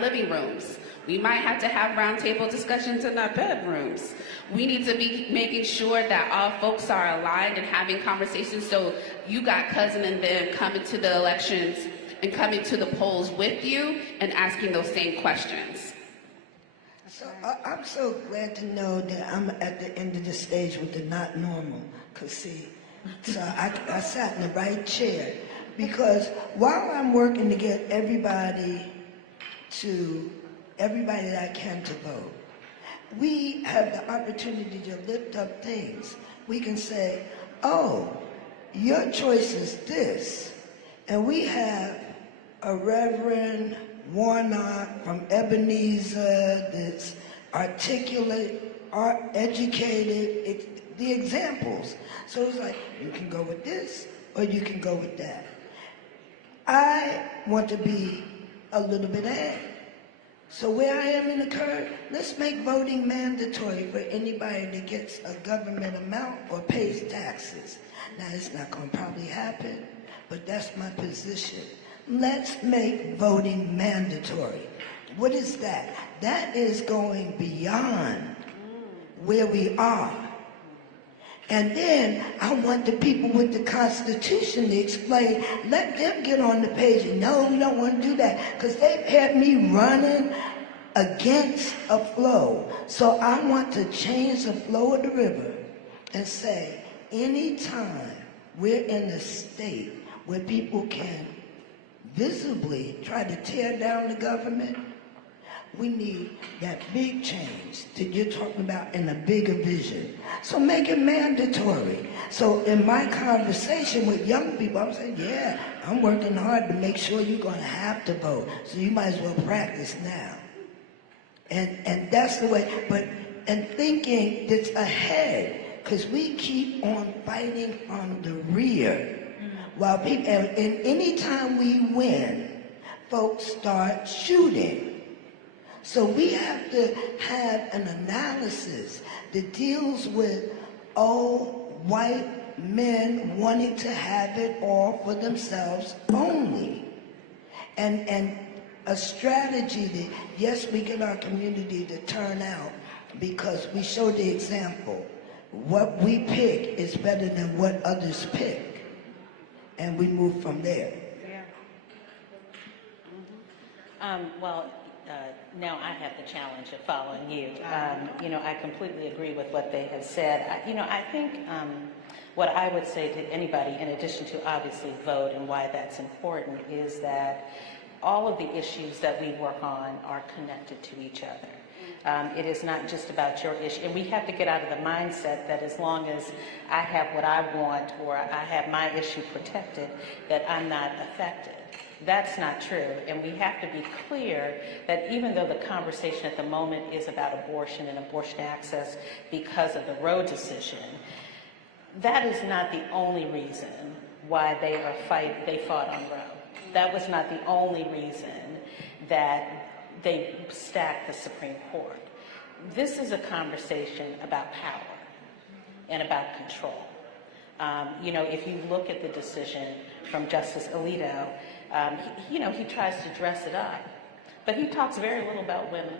living rooms. We might have to have roundtable discussions in our bedrooms. We need to be making sure that all folks are aligned and having conversations. So you got cousin and them coming to the elections and coming to the polls with you and asking those same questions. So I'm so glad to know that I'm at the end of the stage with the not normal. Because see, so I sat in the right chair. Because while I'm working to get everybody that I can to vote, we have the opportunity to lift up things. We can say, oh, your choice is this. And we have a Reverend Warnock from Ebenezer that's articulate, educated, the examples. So it's like, you can go with this or you can go with that. I want to be a little bit ahead. So where I am in the curve, let's make voting mandatory for anybody that gets a government amount or pays taxes. Now, it's not going to probably happen, but that's my position. Let's make voting mandatory. What is that? That is going beyond where we are. And then I want the people with the Constitution to explain, let them get on the page. And no, we don't want to do that, because they've had me running against a flow. So I want to change the flow of the river and say, anytime we're in a state where people can visibly try to tear down the government, we need that big change that you're talking about in a bigger vision. So make it mandatory. So in my conversation with young people, I'm saying, yeah, I'm working hard to make sure you're going to have to vote. So you might as well practice now. And that's the way, and thinking that's ahead, because we keep on fighting on the rear. While people, and any time we win, folks start shooting. So we have to have an analysis that deals with, white men wanting to have it all for themselves only. And a strategy that, yes, we get our community to turn out because we show the example. what we pick is better than what others pick, and we move from there. Now I have the challenge of following you. I completely agree with what they have said. I think what I would say to anybody, in addition to obviously vote and why that's important, is that all of the issues that we work on are connected to each other. It is not just about your issue. And we have to get out of the mindset that as long as I have what I want or I have my issue protected, that I'm not affected. That's not true. And we have to be clear that even though the conversation at the moment is about abortion and abortion access because of the Roe decision, that is not the only reason why they fought on Roe. That was not the only reason that they stacked the Supreme Court. This is a conversation about power and about control. If you look at the decision from Justice Alito, he tries to dress it up, but he talks very little about women.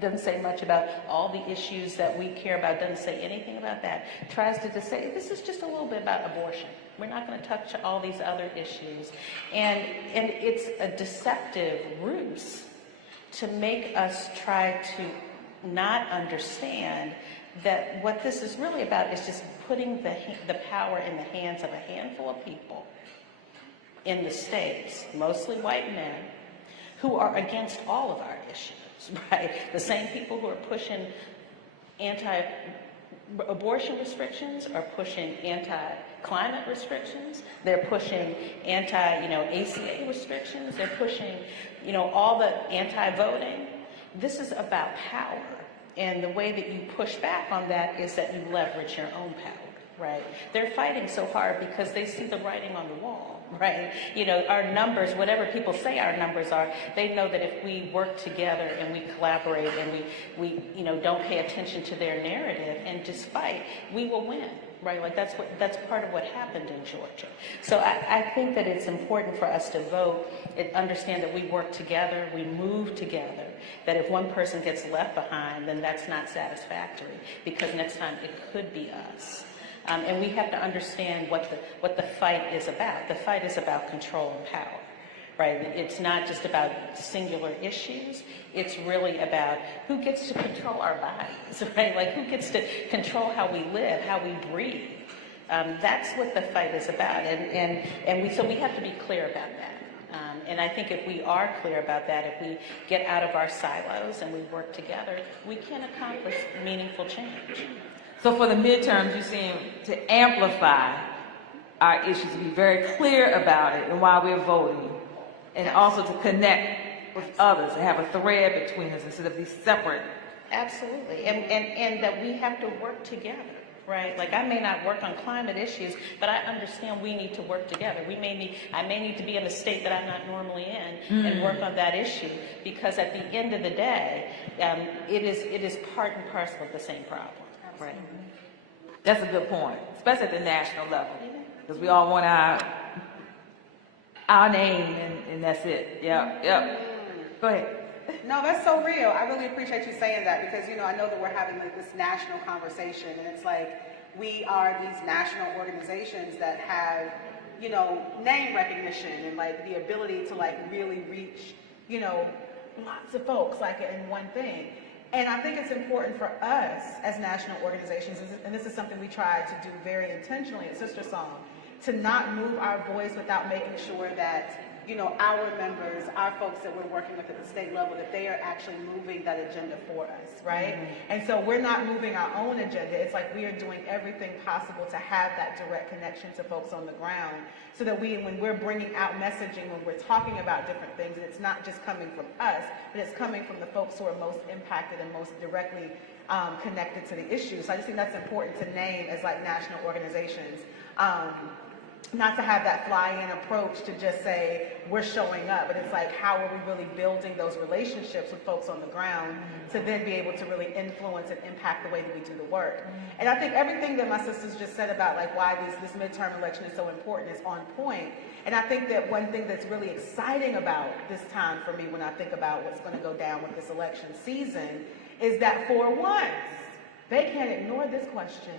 Doesn't say much about all the issues that we care about, doesn't say anything about that. Tries to just say, this is just a little bit about abortion. We're not going to touch all these other issues. And it's a deceptive ruse to make us try to not understand that what this is really about is just putting the power in the hands of a handful of people in the states, mostly white men, who are against all of our issues, right? The same people who are pushing anti-abortion restrictions are pushing anti-climate restrictions. They're pushing ACA restrictions. They're pushing, all the anti-voting. This is about power. And the way that you push back on that is that you leverage your own power, right? They're fighting so hard because they see the writing on the wall. Right? Our numbers, whatever people say our numbers are, they know that if we work together and we collaborate and we don't pay attention to their narrative and just fight, we will win. Right? Like that's part of what happened in Georgia. So I think that it's important for us to vote and understand that we work together, we move together, that if one person gets left behind, then that's not satisfactory, because next time it could be us. And we have to understand what the fight is about. The fight is about control and power, right? It's not just about singular issues. It's really about who gets to control our bodies, right? Like who gets to control how we live, how we breathe. That's what the fight is about. So we have to be clear about that. And I think if we are clear about that, if we get out of our silos and we work together, we can accomplish meaningful change. So for the midterms, you seem to amplify our issues, to be very clear about it and why we're voting, and also to connect with others and have a thread between us instead of these separate. Absolutely, and that we have to work together, right? Like I may not work on climate issues, but I understand we need to work together. I may need to be in a state that I'm not normally in and work on that issue, because at the end of the day, it is part and parcel of the same problem. Right. That's a good point, especially at the national level, because we all want our name, and that's it. Yep. Go ahead. No, that's so real. I really appreciate you saying that, because I know that we're having like this national conversation, and it's like we are these national organizations that have name recognition and like the ability to like really reach lots of folks like in one thing. And I think it's important for us as national organizations, and this is something we try to do very intentionally at Sister Song, to not move our voice without making sure that, our members, our folks that we're working with at the state level, that they are actually moving that agenda for us, right? Mm-hmm. And so we're not moving our own agenda. It's like we are doing everything possible to have that direct connection to folks on the ground, so that when we're bringing out messaging, when we're talking about different things, and it's not just coming from us, but it's coming from the folks who are most impacted and most directly connected to the issue. So I just think that's important to name as like national organizations. Not to have that fly-in approach to just say we're showing up, but it's like how are we really building those relationships with folks on the ground to then be able to really influence and impact the way that we do the work. And I think everything that my sisters just said about like why this midterm election is so important is on point. And I think that one thing that's really exciting about this time for me when I think about what's going to go down with this election season is that for once, they can't ignore this question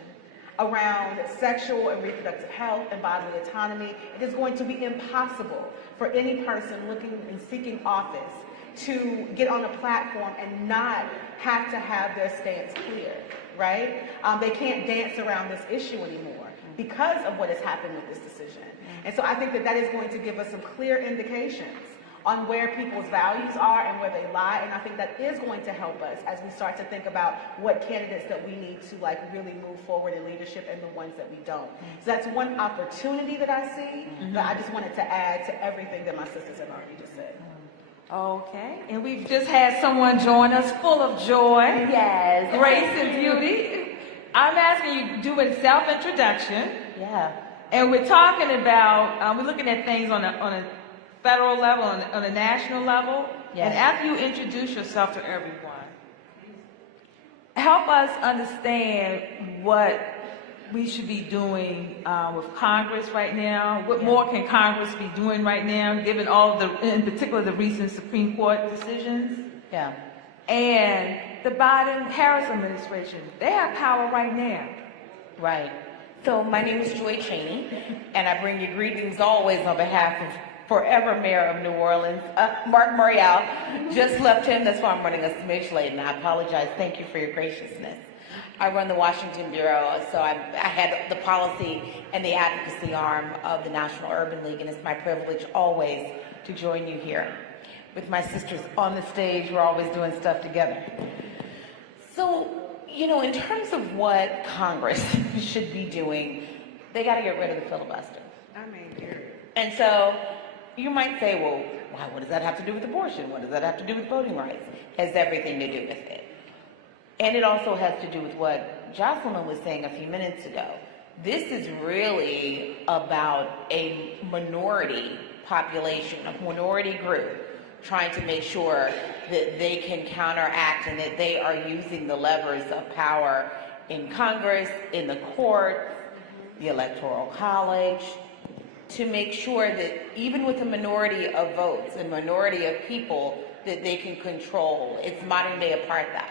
around sexual and reproductive health and bodily autonomy. It is going to be impossible for any person looking and seeking office to get on a platform and not have to have their stance clear, right? They can't dance around this issue anymore because of what has happened with this decision. And so I think that that is going to give us some clear indications on where people's values are and where they lie, and I think that is going to help us as we start to think about what candidates that we need to really move forward in leadership and the ones that we don't. So that's one opportunity that I see, but I just wanted to add to everything that my sisters have already just said. Okay, and we've just had someone join us full of joy, yes, grace, and beauty. I'm asking you to do a self-introduction. Yeah. And we're talking about, we're looking at things on a federal level, on a national level. Yes. And after you introduce yourself to everyone, help us understand what we should be doing with Congress right now. What more can Congress be doing right now, given all of the, in particular, the recent Supreme Court decisions? Yeah. And the Biden-Harris administration, they have power right now. Right. So my name is Joy Cheney, and I bring you greetings always on behalf of forever Mayor of New Orleans, Marc Morial. Just left him, that's why I'm running a smidge late, and I apologize. Thank you for your graciousness. I run the Washington Bureau, so I had the policy and the advocacy arm of the National Urban League, and it's my privilege always to join you here. With my sisters on the stage, we're always doing stuff together. So, you know, in terms of what Congress should be doing, they got to get rid of the filibuster. And so you might say, well, what does that have to do with abortion? What does that have to do with voting rights? It has everything to do with it. And it also has to do with what Jocelyn was saying a few minutes ago. This is really about a minority population, a minority group, trying to make sure that they can counteract and that they are using the levers of power in Congress, in the courts, the Electoral College, to make sure that even with a minority of votes, a minority of people, that they can control. It's modern day apartheid.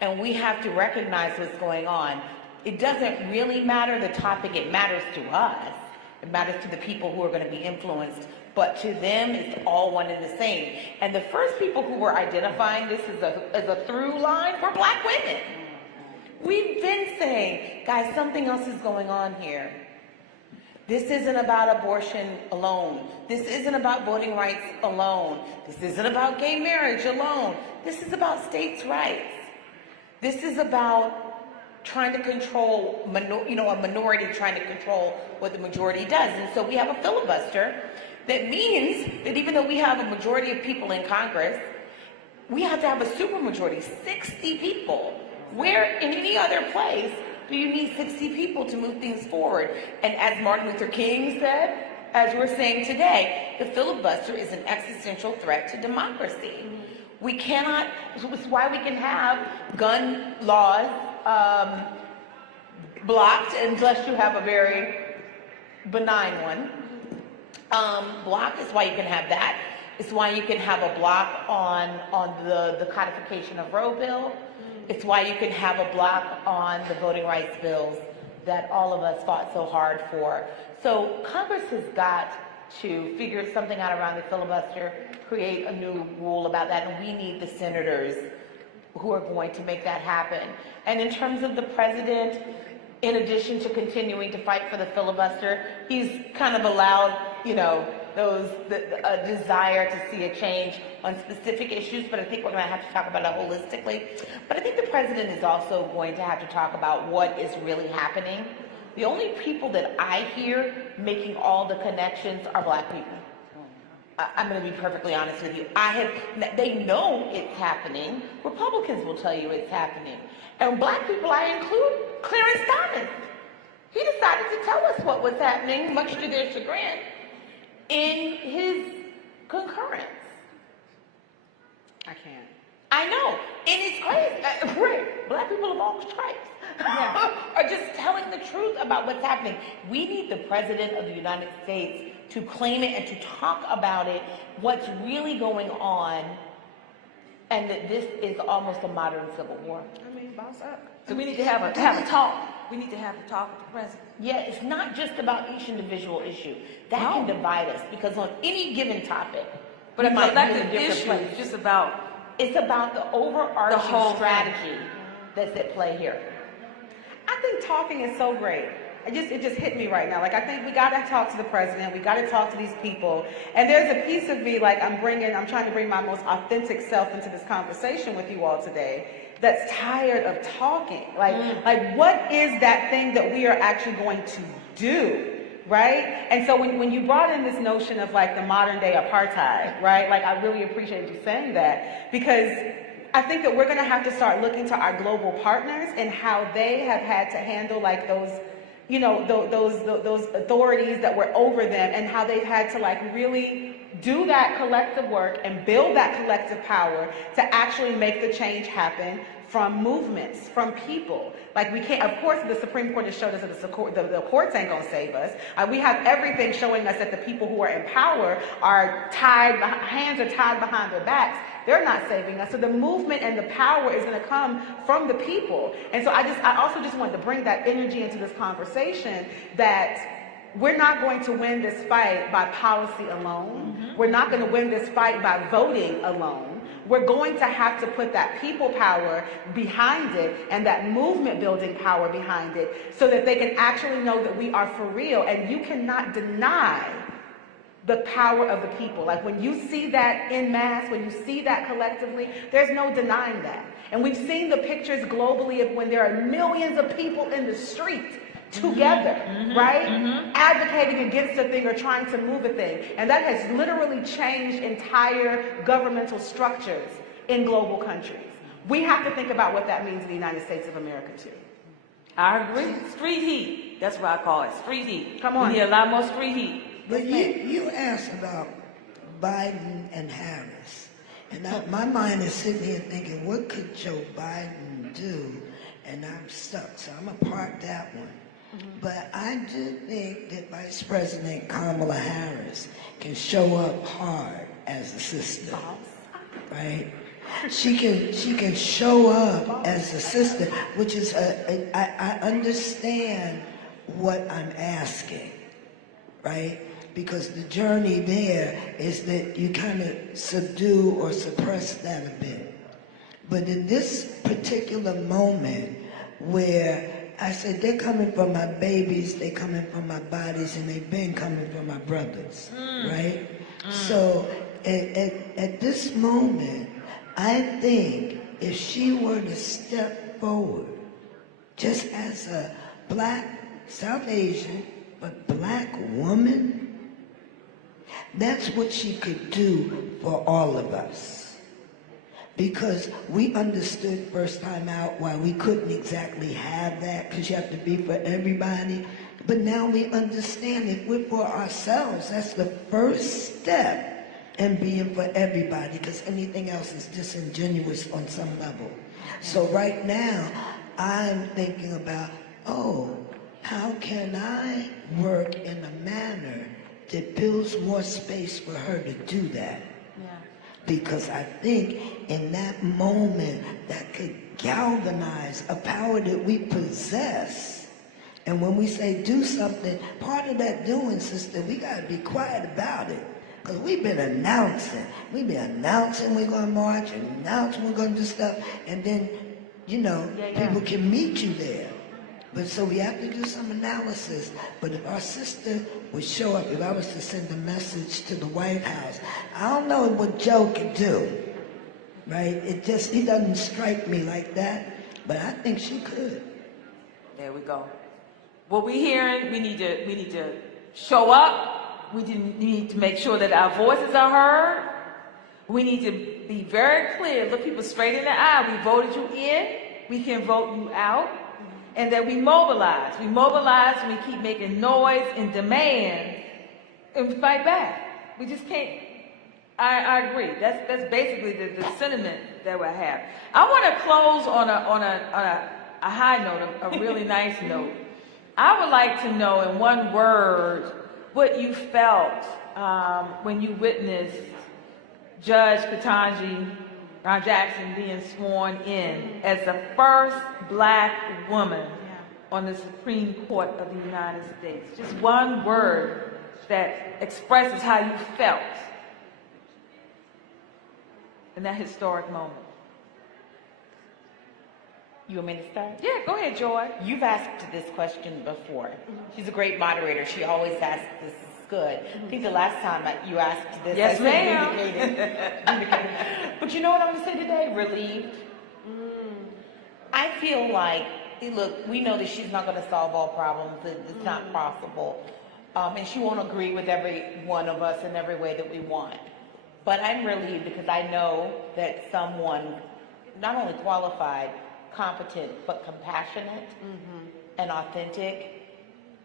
And we have to recognize what's going on. It doesn't really matter the topic, it matters to us. It matters to the people who are going to be influenced, but to them it's all one and the same. And the first people who were identifying this as a through line were Black women. We've been saying, guys, something else is going on here. This isn't about abortion alone. This isn't about voting rights alone. This isn't about gay marriage alone. This is about states' rights. This is about trying to control, a minority trying to control what the majority does. And so we have a filibuster that means that even though we have a majority of people in Congress, we have to have a supermajority, 60 people. Where in any other place do you need 60 people to move things forward? And as Martin Luther King said, as we're saying today, the filibuster is an existential threat to democracy. We cannot, it's why we can have gun laws blocked unless you have a very benign one. Blocked is why you can have that. It's why you can have a block on the codification of Roe bill. It's why you can have a block on the voting rights bills that all of us fought so hard for. So Congress has got to figure something out around the filibuster, create a new rule about that, and we need the senators who are going to make that happen. And in terms of the president, in addition to continuing to fight for the filibuster, he's kind of allowed, a desire to see a change on specific issues, but I think we're going to have to talk about it holistically. But I think the president is also going to have to talk about what is really happening. The only people that I hear making all the connections are Black people. I'm going to be perfectly honest with you. They know it's happening. Republicans will tell you it's happening. And Black people, I include Clarence Thomas. He decided to tell us what was happening, much to their chagrin, in his concurrence. I can't. I know. And it's crazy. Black people of all stripes are just telling the truth about what's happening. We need the President of the United States to claim it and to talk about it, what's really going on, and that this is almost a modern civil war. boss up. So we need to have a talk. We need to have a talk with the president. Yeah, it's not just about each individual issue. That can divide us because on any given topic, but a collective issue is just about. It's about the overarching strategy that's at play here. I think talking is so great. It just hit me right now. Like, I think we got to talk to the president. We got to talk to these people. And there's a piece of me, like, I'm trying to bring my most authentic self into this conversation with you all today that's tired of talking. Like, what is that thing that we are actually going to do? Right? And so when you brought in this notion of like the modern day apartheid, right? Like, I really appreciate you saying that, because I think that we're going to have to start looking to our global partners and how they have had to handle like those, you know, those authorities that were over them, and how they've had to like really do that collective work and build that collective power to actually make the change happen from movements, from people. Like, we can't, of course, the Supreme Court has showed us that the courts ain't gonna save us. We have everything showing us that the people who are in power are hands are tied behind their backs. They're not saving us. So the movement and the power is gonna come from the people. And so I also just wanted to bring that energy into this conversation, that we're not going to win this fight by policy alone. We're not going to win this fight by voting alone. We're going to have to put that people power behind it and that movement building power behind it, so that they can actually know that we are for real. And you cannot deny the power of the people. Like, when you see that in mass, when you see that collectively, there's no denying that. And we've seen the pictures globally of when there are millions of people in the street together, right? Advocating against a thing or trying to move a thing. And that has literally changed entire governmental structures in global countries. We have to think about what that means in the United States of America too. I agree. Street heat. That's what I call it. Street heat. Come on. We need a lot more street heat. But you asked about Biden and Harris. And my mind is sitting here thinking, what could Joe Biden do? And I'm stuck. So I'm going to park that one. But I do think that Vice President Kamala Harris can show up hard as a sister, right? She can show up as a sister, which is I understand what I'm asking, right? Because the journey there is that you kind of subdue or suppress that a bit. But in this particular moment where I said, they're coming from my babies, they're coming from my bodies, and they've been coming from my brothers, right? So at this moment, I think if she were to step forward, just as a black, South Asian, but black woman, that's what she could do for all of us. Because we understood first time out why we couldn't exactly have that, because you have to be for everybody. But now we understand if we're for ourselves, that's the first step in being for everybody, because anything else is disingenuous on some level. So right now, I'm thinking about, how can I work in a manner that builds more space for her to do that? Because I think in that moment that could galvanize a power that we possess. And when we say do something, part of that doing, sister, we got to be quiet about it. Because we've been announcing. We're going to march, and announcing we're going to do stuff. And then, people can meet you there. But so we have to do some analysis. But if our sister would show up, if I was to send a message to the White House, I don't know what Joe could do, right? He doesn't strike me like that, but I think she could. There we go. What we're hearing, we need to show up. We need to make sure that our voices are heard. We need to be very clear, look people straight in the eye. We voted you in, we can vote you out. And that we mobilize. We mobilize and we keep making noise and demand and we fight back. We just can't. I agree. That's basically the sentiment that we have. I want to close on a high note, a really nice note. I would like to know in one word what you felt when you witnessed Judge Ketanji Brown Jackson being sworn in as the first black woman on the Supreme Court of the United States. Just one word that expresses how you felt in that historic moment. You want me to start? Yeah, go ahead, Joy. You've asked this question before. She's a great moderator. She always asks this. Is good. I think the last time you asked this, yes, I ma'am. Vindicated. But you know what I'm going to say today? Relieved. I feel like, look, we know that she's not going to solve all problems. It's not possible. And she won't agree with every one of us in every way that we want. But I'm relieved because I know that someone, not only qualified, competent, but compassionate and authentic,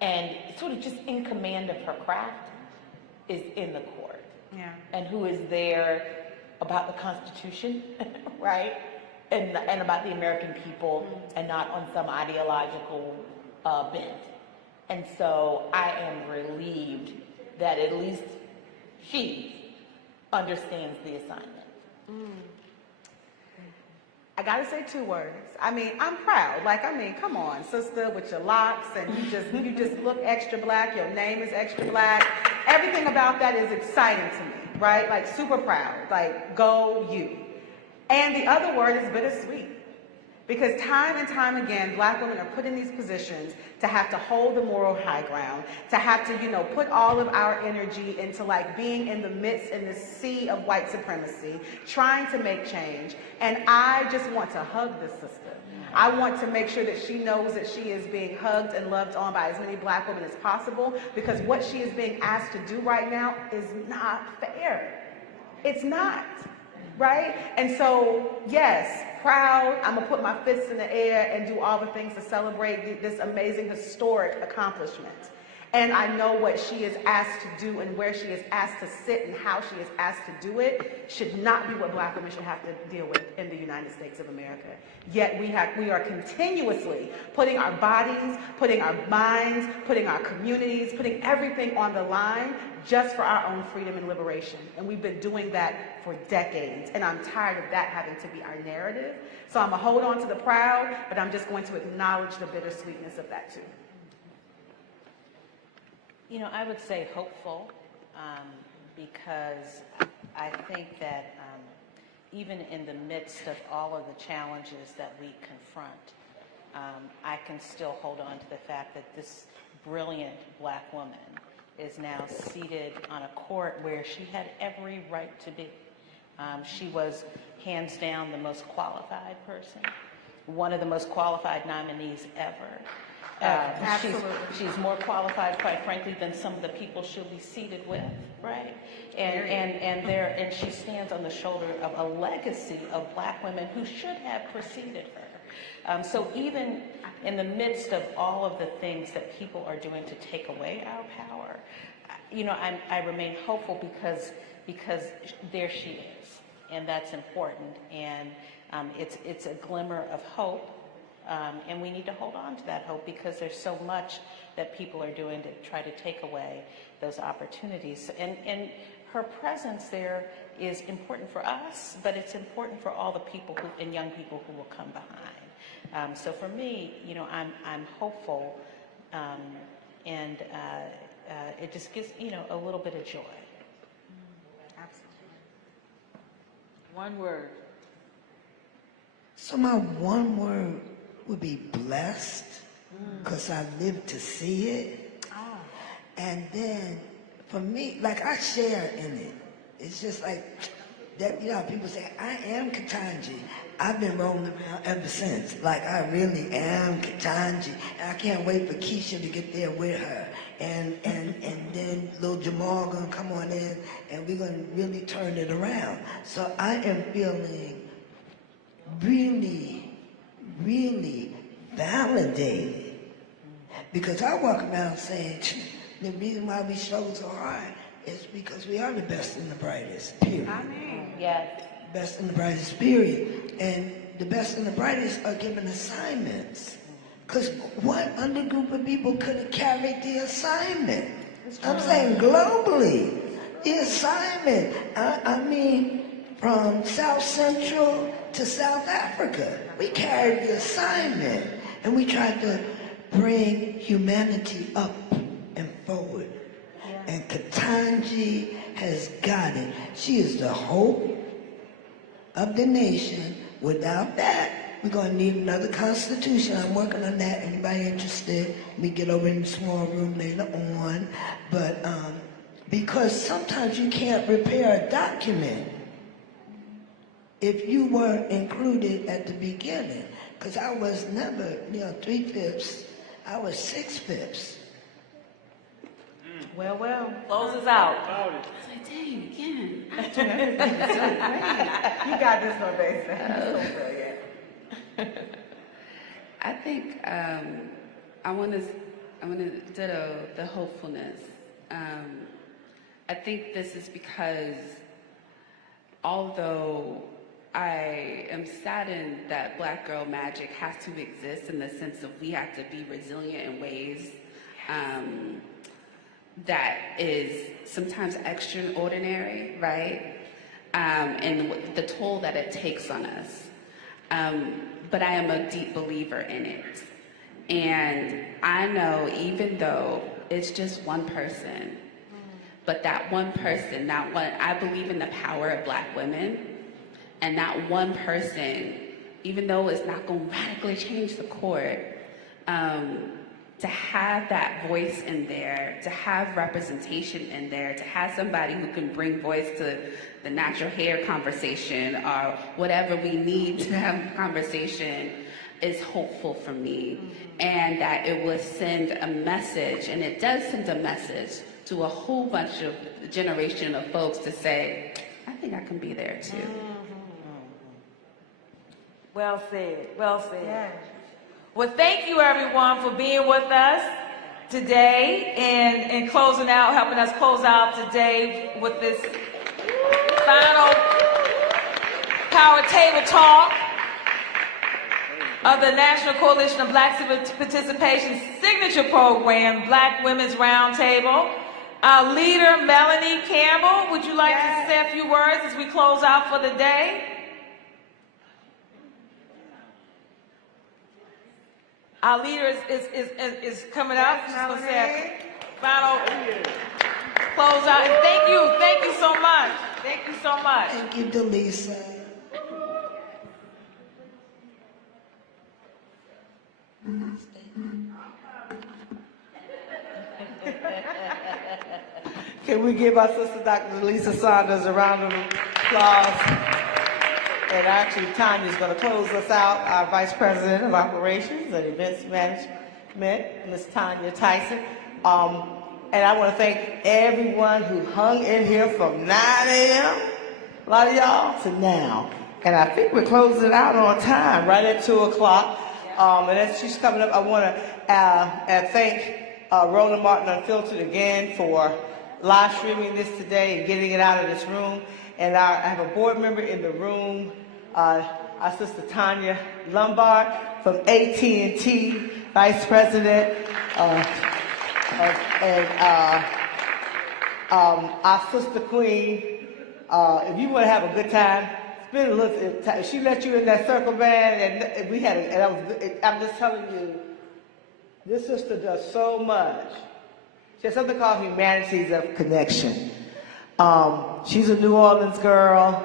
and sort of just in command of her craft is in the court. Yeah. And who is there about the Constitution, right? And about the American people and not on some ideological bent. And so I am relieved that at least she understands the assignment. I gotta say 2 words. I mean, I'm proud. Come on, sister, with your locks, and you just look extra black. Your name is extra black. Everything about that is exciting to me, right? Like, super proud. Like, go you. And the other word is bittersweet. Because time and time again, black women are put in these positions to have to hold the moral high ground, to have to, put all of our energy into like being in the midst in the sea of white supremacy, trying to make change. And I just want to hug this sister. I want to make sure that she knows that she is being hugged and loved on by as many black women as possible, because what she is being asked to do right now is not fair. It's not. Right? And so, yes, proud. I'm going to put my fists in the air and do all the things to celebrate this amazing, historic accomplishment. And I know what she is asked to do and where she is asked to sit and how she is asked to do it should not be what black women should have to deal with in the United States of America. Yet we are continuously putting our bodies, putting our minds, putting our communities, putting everything on the line just for our own freedom and liberation. And we've been doing that for decades. And I'm tired of that having to be our narrative. So I'm going to hold on to the proud, but I'm just going to acknowledge the bittersweetness of that too. I would say hopeful, because I think that even in the midst of all of the challenges that we confront, I can still hold on to the fact that this brilliant black woman is now seated on a court where she had every right to be. She was hands down the most qualified person, one of the most qualified nominees ever. She's more qualified, quite frankly, than some of the people she'll be seated with, right? And she stands on the shoulder of a legacy of black women who should have preceded her. So even in the midst of all of the things that people are doing to take away our power, I remain hopeful because there she is, and that's important, and it's a glimmer of hope. And we need to hold on to that hope because there's so much that people are doing to try to take away those opportunities. And her presence there is important for us, but it's important for all the people and young people who will come behind. So for me, I'm hopeful, and it just gives, a little bit of joy. Absolutely. One word. So my one word would be blessed, because I lived to see it. And then for me, like, I share in it. It's just like that, people say, I am Ketanji. I've been rolling around ever since. Like, I really am Ketanji. And I can't wait for Keisha to get there with her. And then little Jamal gonna come on in and we're gonna really turn it around. So I am feeling really, really validated, because I walk around saying the reason why we struggle so hard is because we are the best and the brightest, period. I mean, yes. Best and the brightest, period. And the best and the brightest are given assignments. Because what other group of people could have carried the assignment? I'm saying globally, the assignment. I mean, from South Central to South Africa. We carried the assignment, and we tried to bring humanity up and forward. And Ketanji has got it. She is the hope of the nation. Without that, we're going to need another constitution. I'm working on that. Anybody interested? We get over in the small room later on. But because sometimes you can't repair a document if you weren't included at the beginning. Because I was never, 3/5. I was 6/5. Well. Close us out. I was like, dang, again. You got this one, baby. I think I want to ditto the hopefulness. I think this is because although I am saddened that Black girl magic has to exist in the sense of we have to be resilient in ways that is sometimes extraordinary, right? And the toll that it takes on us. But I am a deep believer in it. And I know even though it's just one person, but that one person, I believe in the power of Black women, and that one person, even though it's not going to radically change the court, to have that voice in there, to have representation in there, to have somebody who can bring voice to the natural hair conversation or whatever we need to have a conversation is hopeful for me. And that it will send a message, and it does send a message to a whole bunch of generation of folks to say, I think I can be there too. Well said. Yeah. Well, thank you everyone for being with us today and closing out, helping us close out today with this final power table talk of the National Coalition of Black Civic Participation Signature Program, Black Women's Roundtable. Our leader, Melanie Campbell, would you like to say a few words as we close out for the day? Our leader is coming up. She's going to say a final close out. And thank you so much. Thank you so much. Thank you, Delisa. Can we give our sister Dr. Delisa Saunders a round of applause? And actually, Tanya's going to close us out, our Vice President of Operations and Events Management, Ms. Tanya Tyson. And I want to thank everyone who hung in here from 9 a.m., a lot of y'all, to now. And I think we're closing it out on time, right at 2 o'clock. And as she's coming up, I want to thank Roland Martin Unfiltered again for live streaming this today and getting it out of this room. And I have a board member in the room, our sister Tanya Lombard from AT&T, Vice President, and our sister Queen. If you want to have a good time, spend a little time. She let you in that circle band, and we had. I'm just telling you, this sister does so much. She has something called Humanities of Connection. She's a New Orleans girl,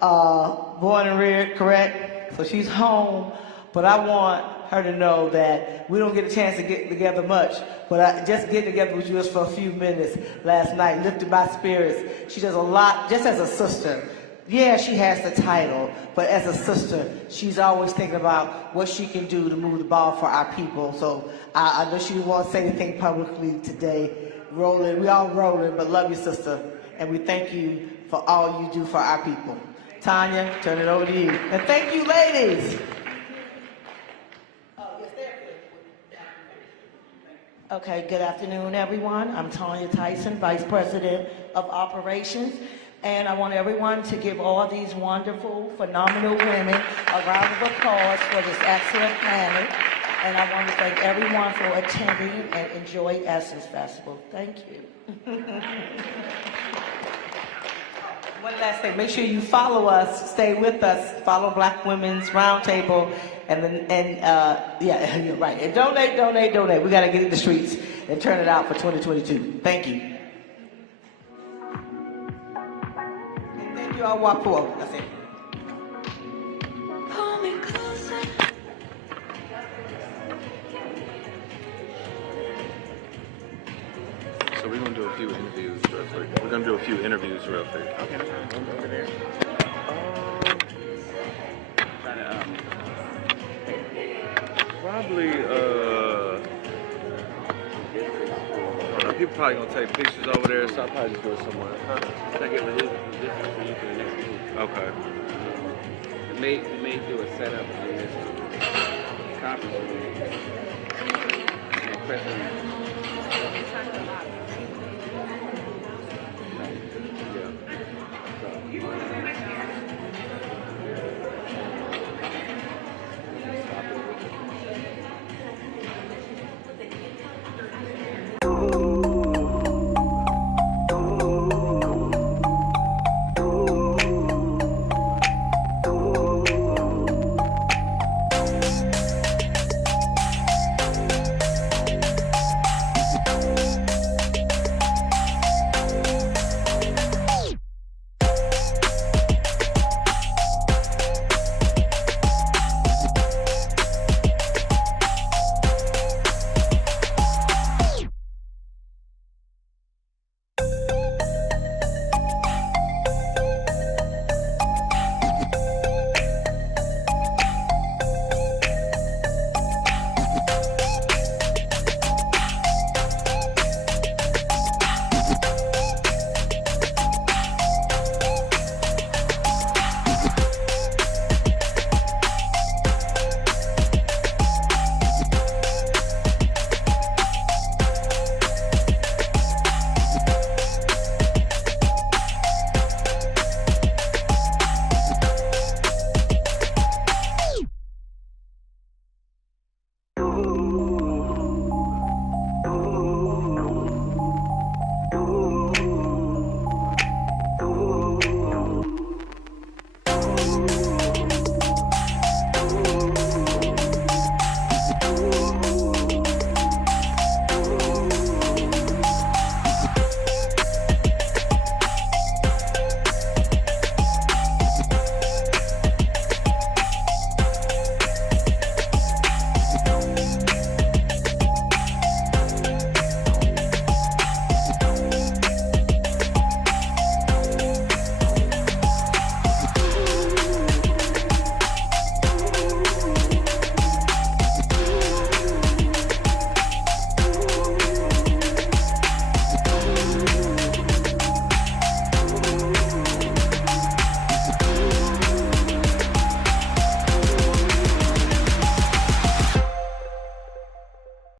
born and reared, correct? So she's home, but I want her to know that we don't get a chance to get together much, but I just get together with you for a few minutes last night, lifted my spirits. She does a lot, just as a sister. Yeah, she has the title, but as a sister, she's always thinking about what she can do to move the ball for our people. So I know she won't say anything publicly today. Roland, we all rolling, but love you, sister. And we thank you for all you do for our people. Tanya, turn it over to you. And thank you, ladies. Okay, good afternoon, everyone. I'm Tanya Tyson, Vice President of Operations. And I want everyone to give all these wonderful, phenomenal women a round of applause for this excellent panel. And I want to thank everyone for attending and enjoy Essence Festival. Thank you. One last thing, make sure you follow us, stay with us, follow Black Women's Roundtable, yeah, you're right. And donate. We got to get in the streets and turn it out for 2022. Thank you. And thank you all, walk forward. That's it. So we're gonna do a few interviews real quick. Okay. Over there. Probably, people probably gonna take pictures over there, so I'll probably just do it somewhere. Okay. We may do a setup on this conference room.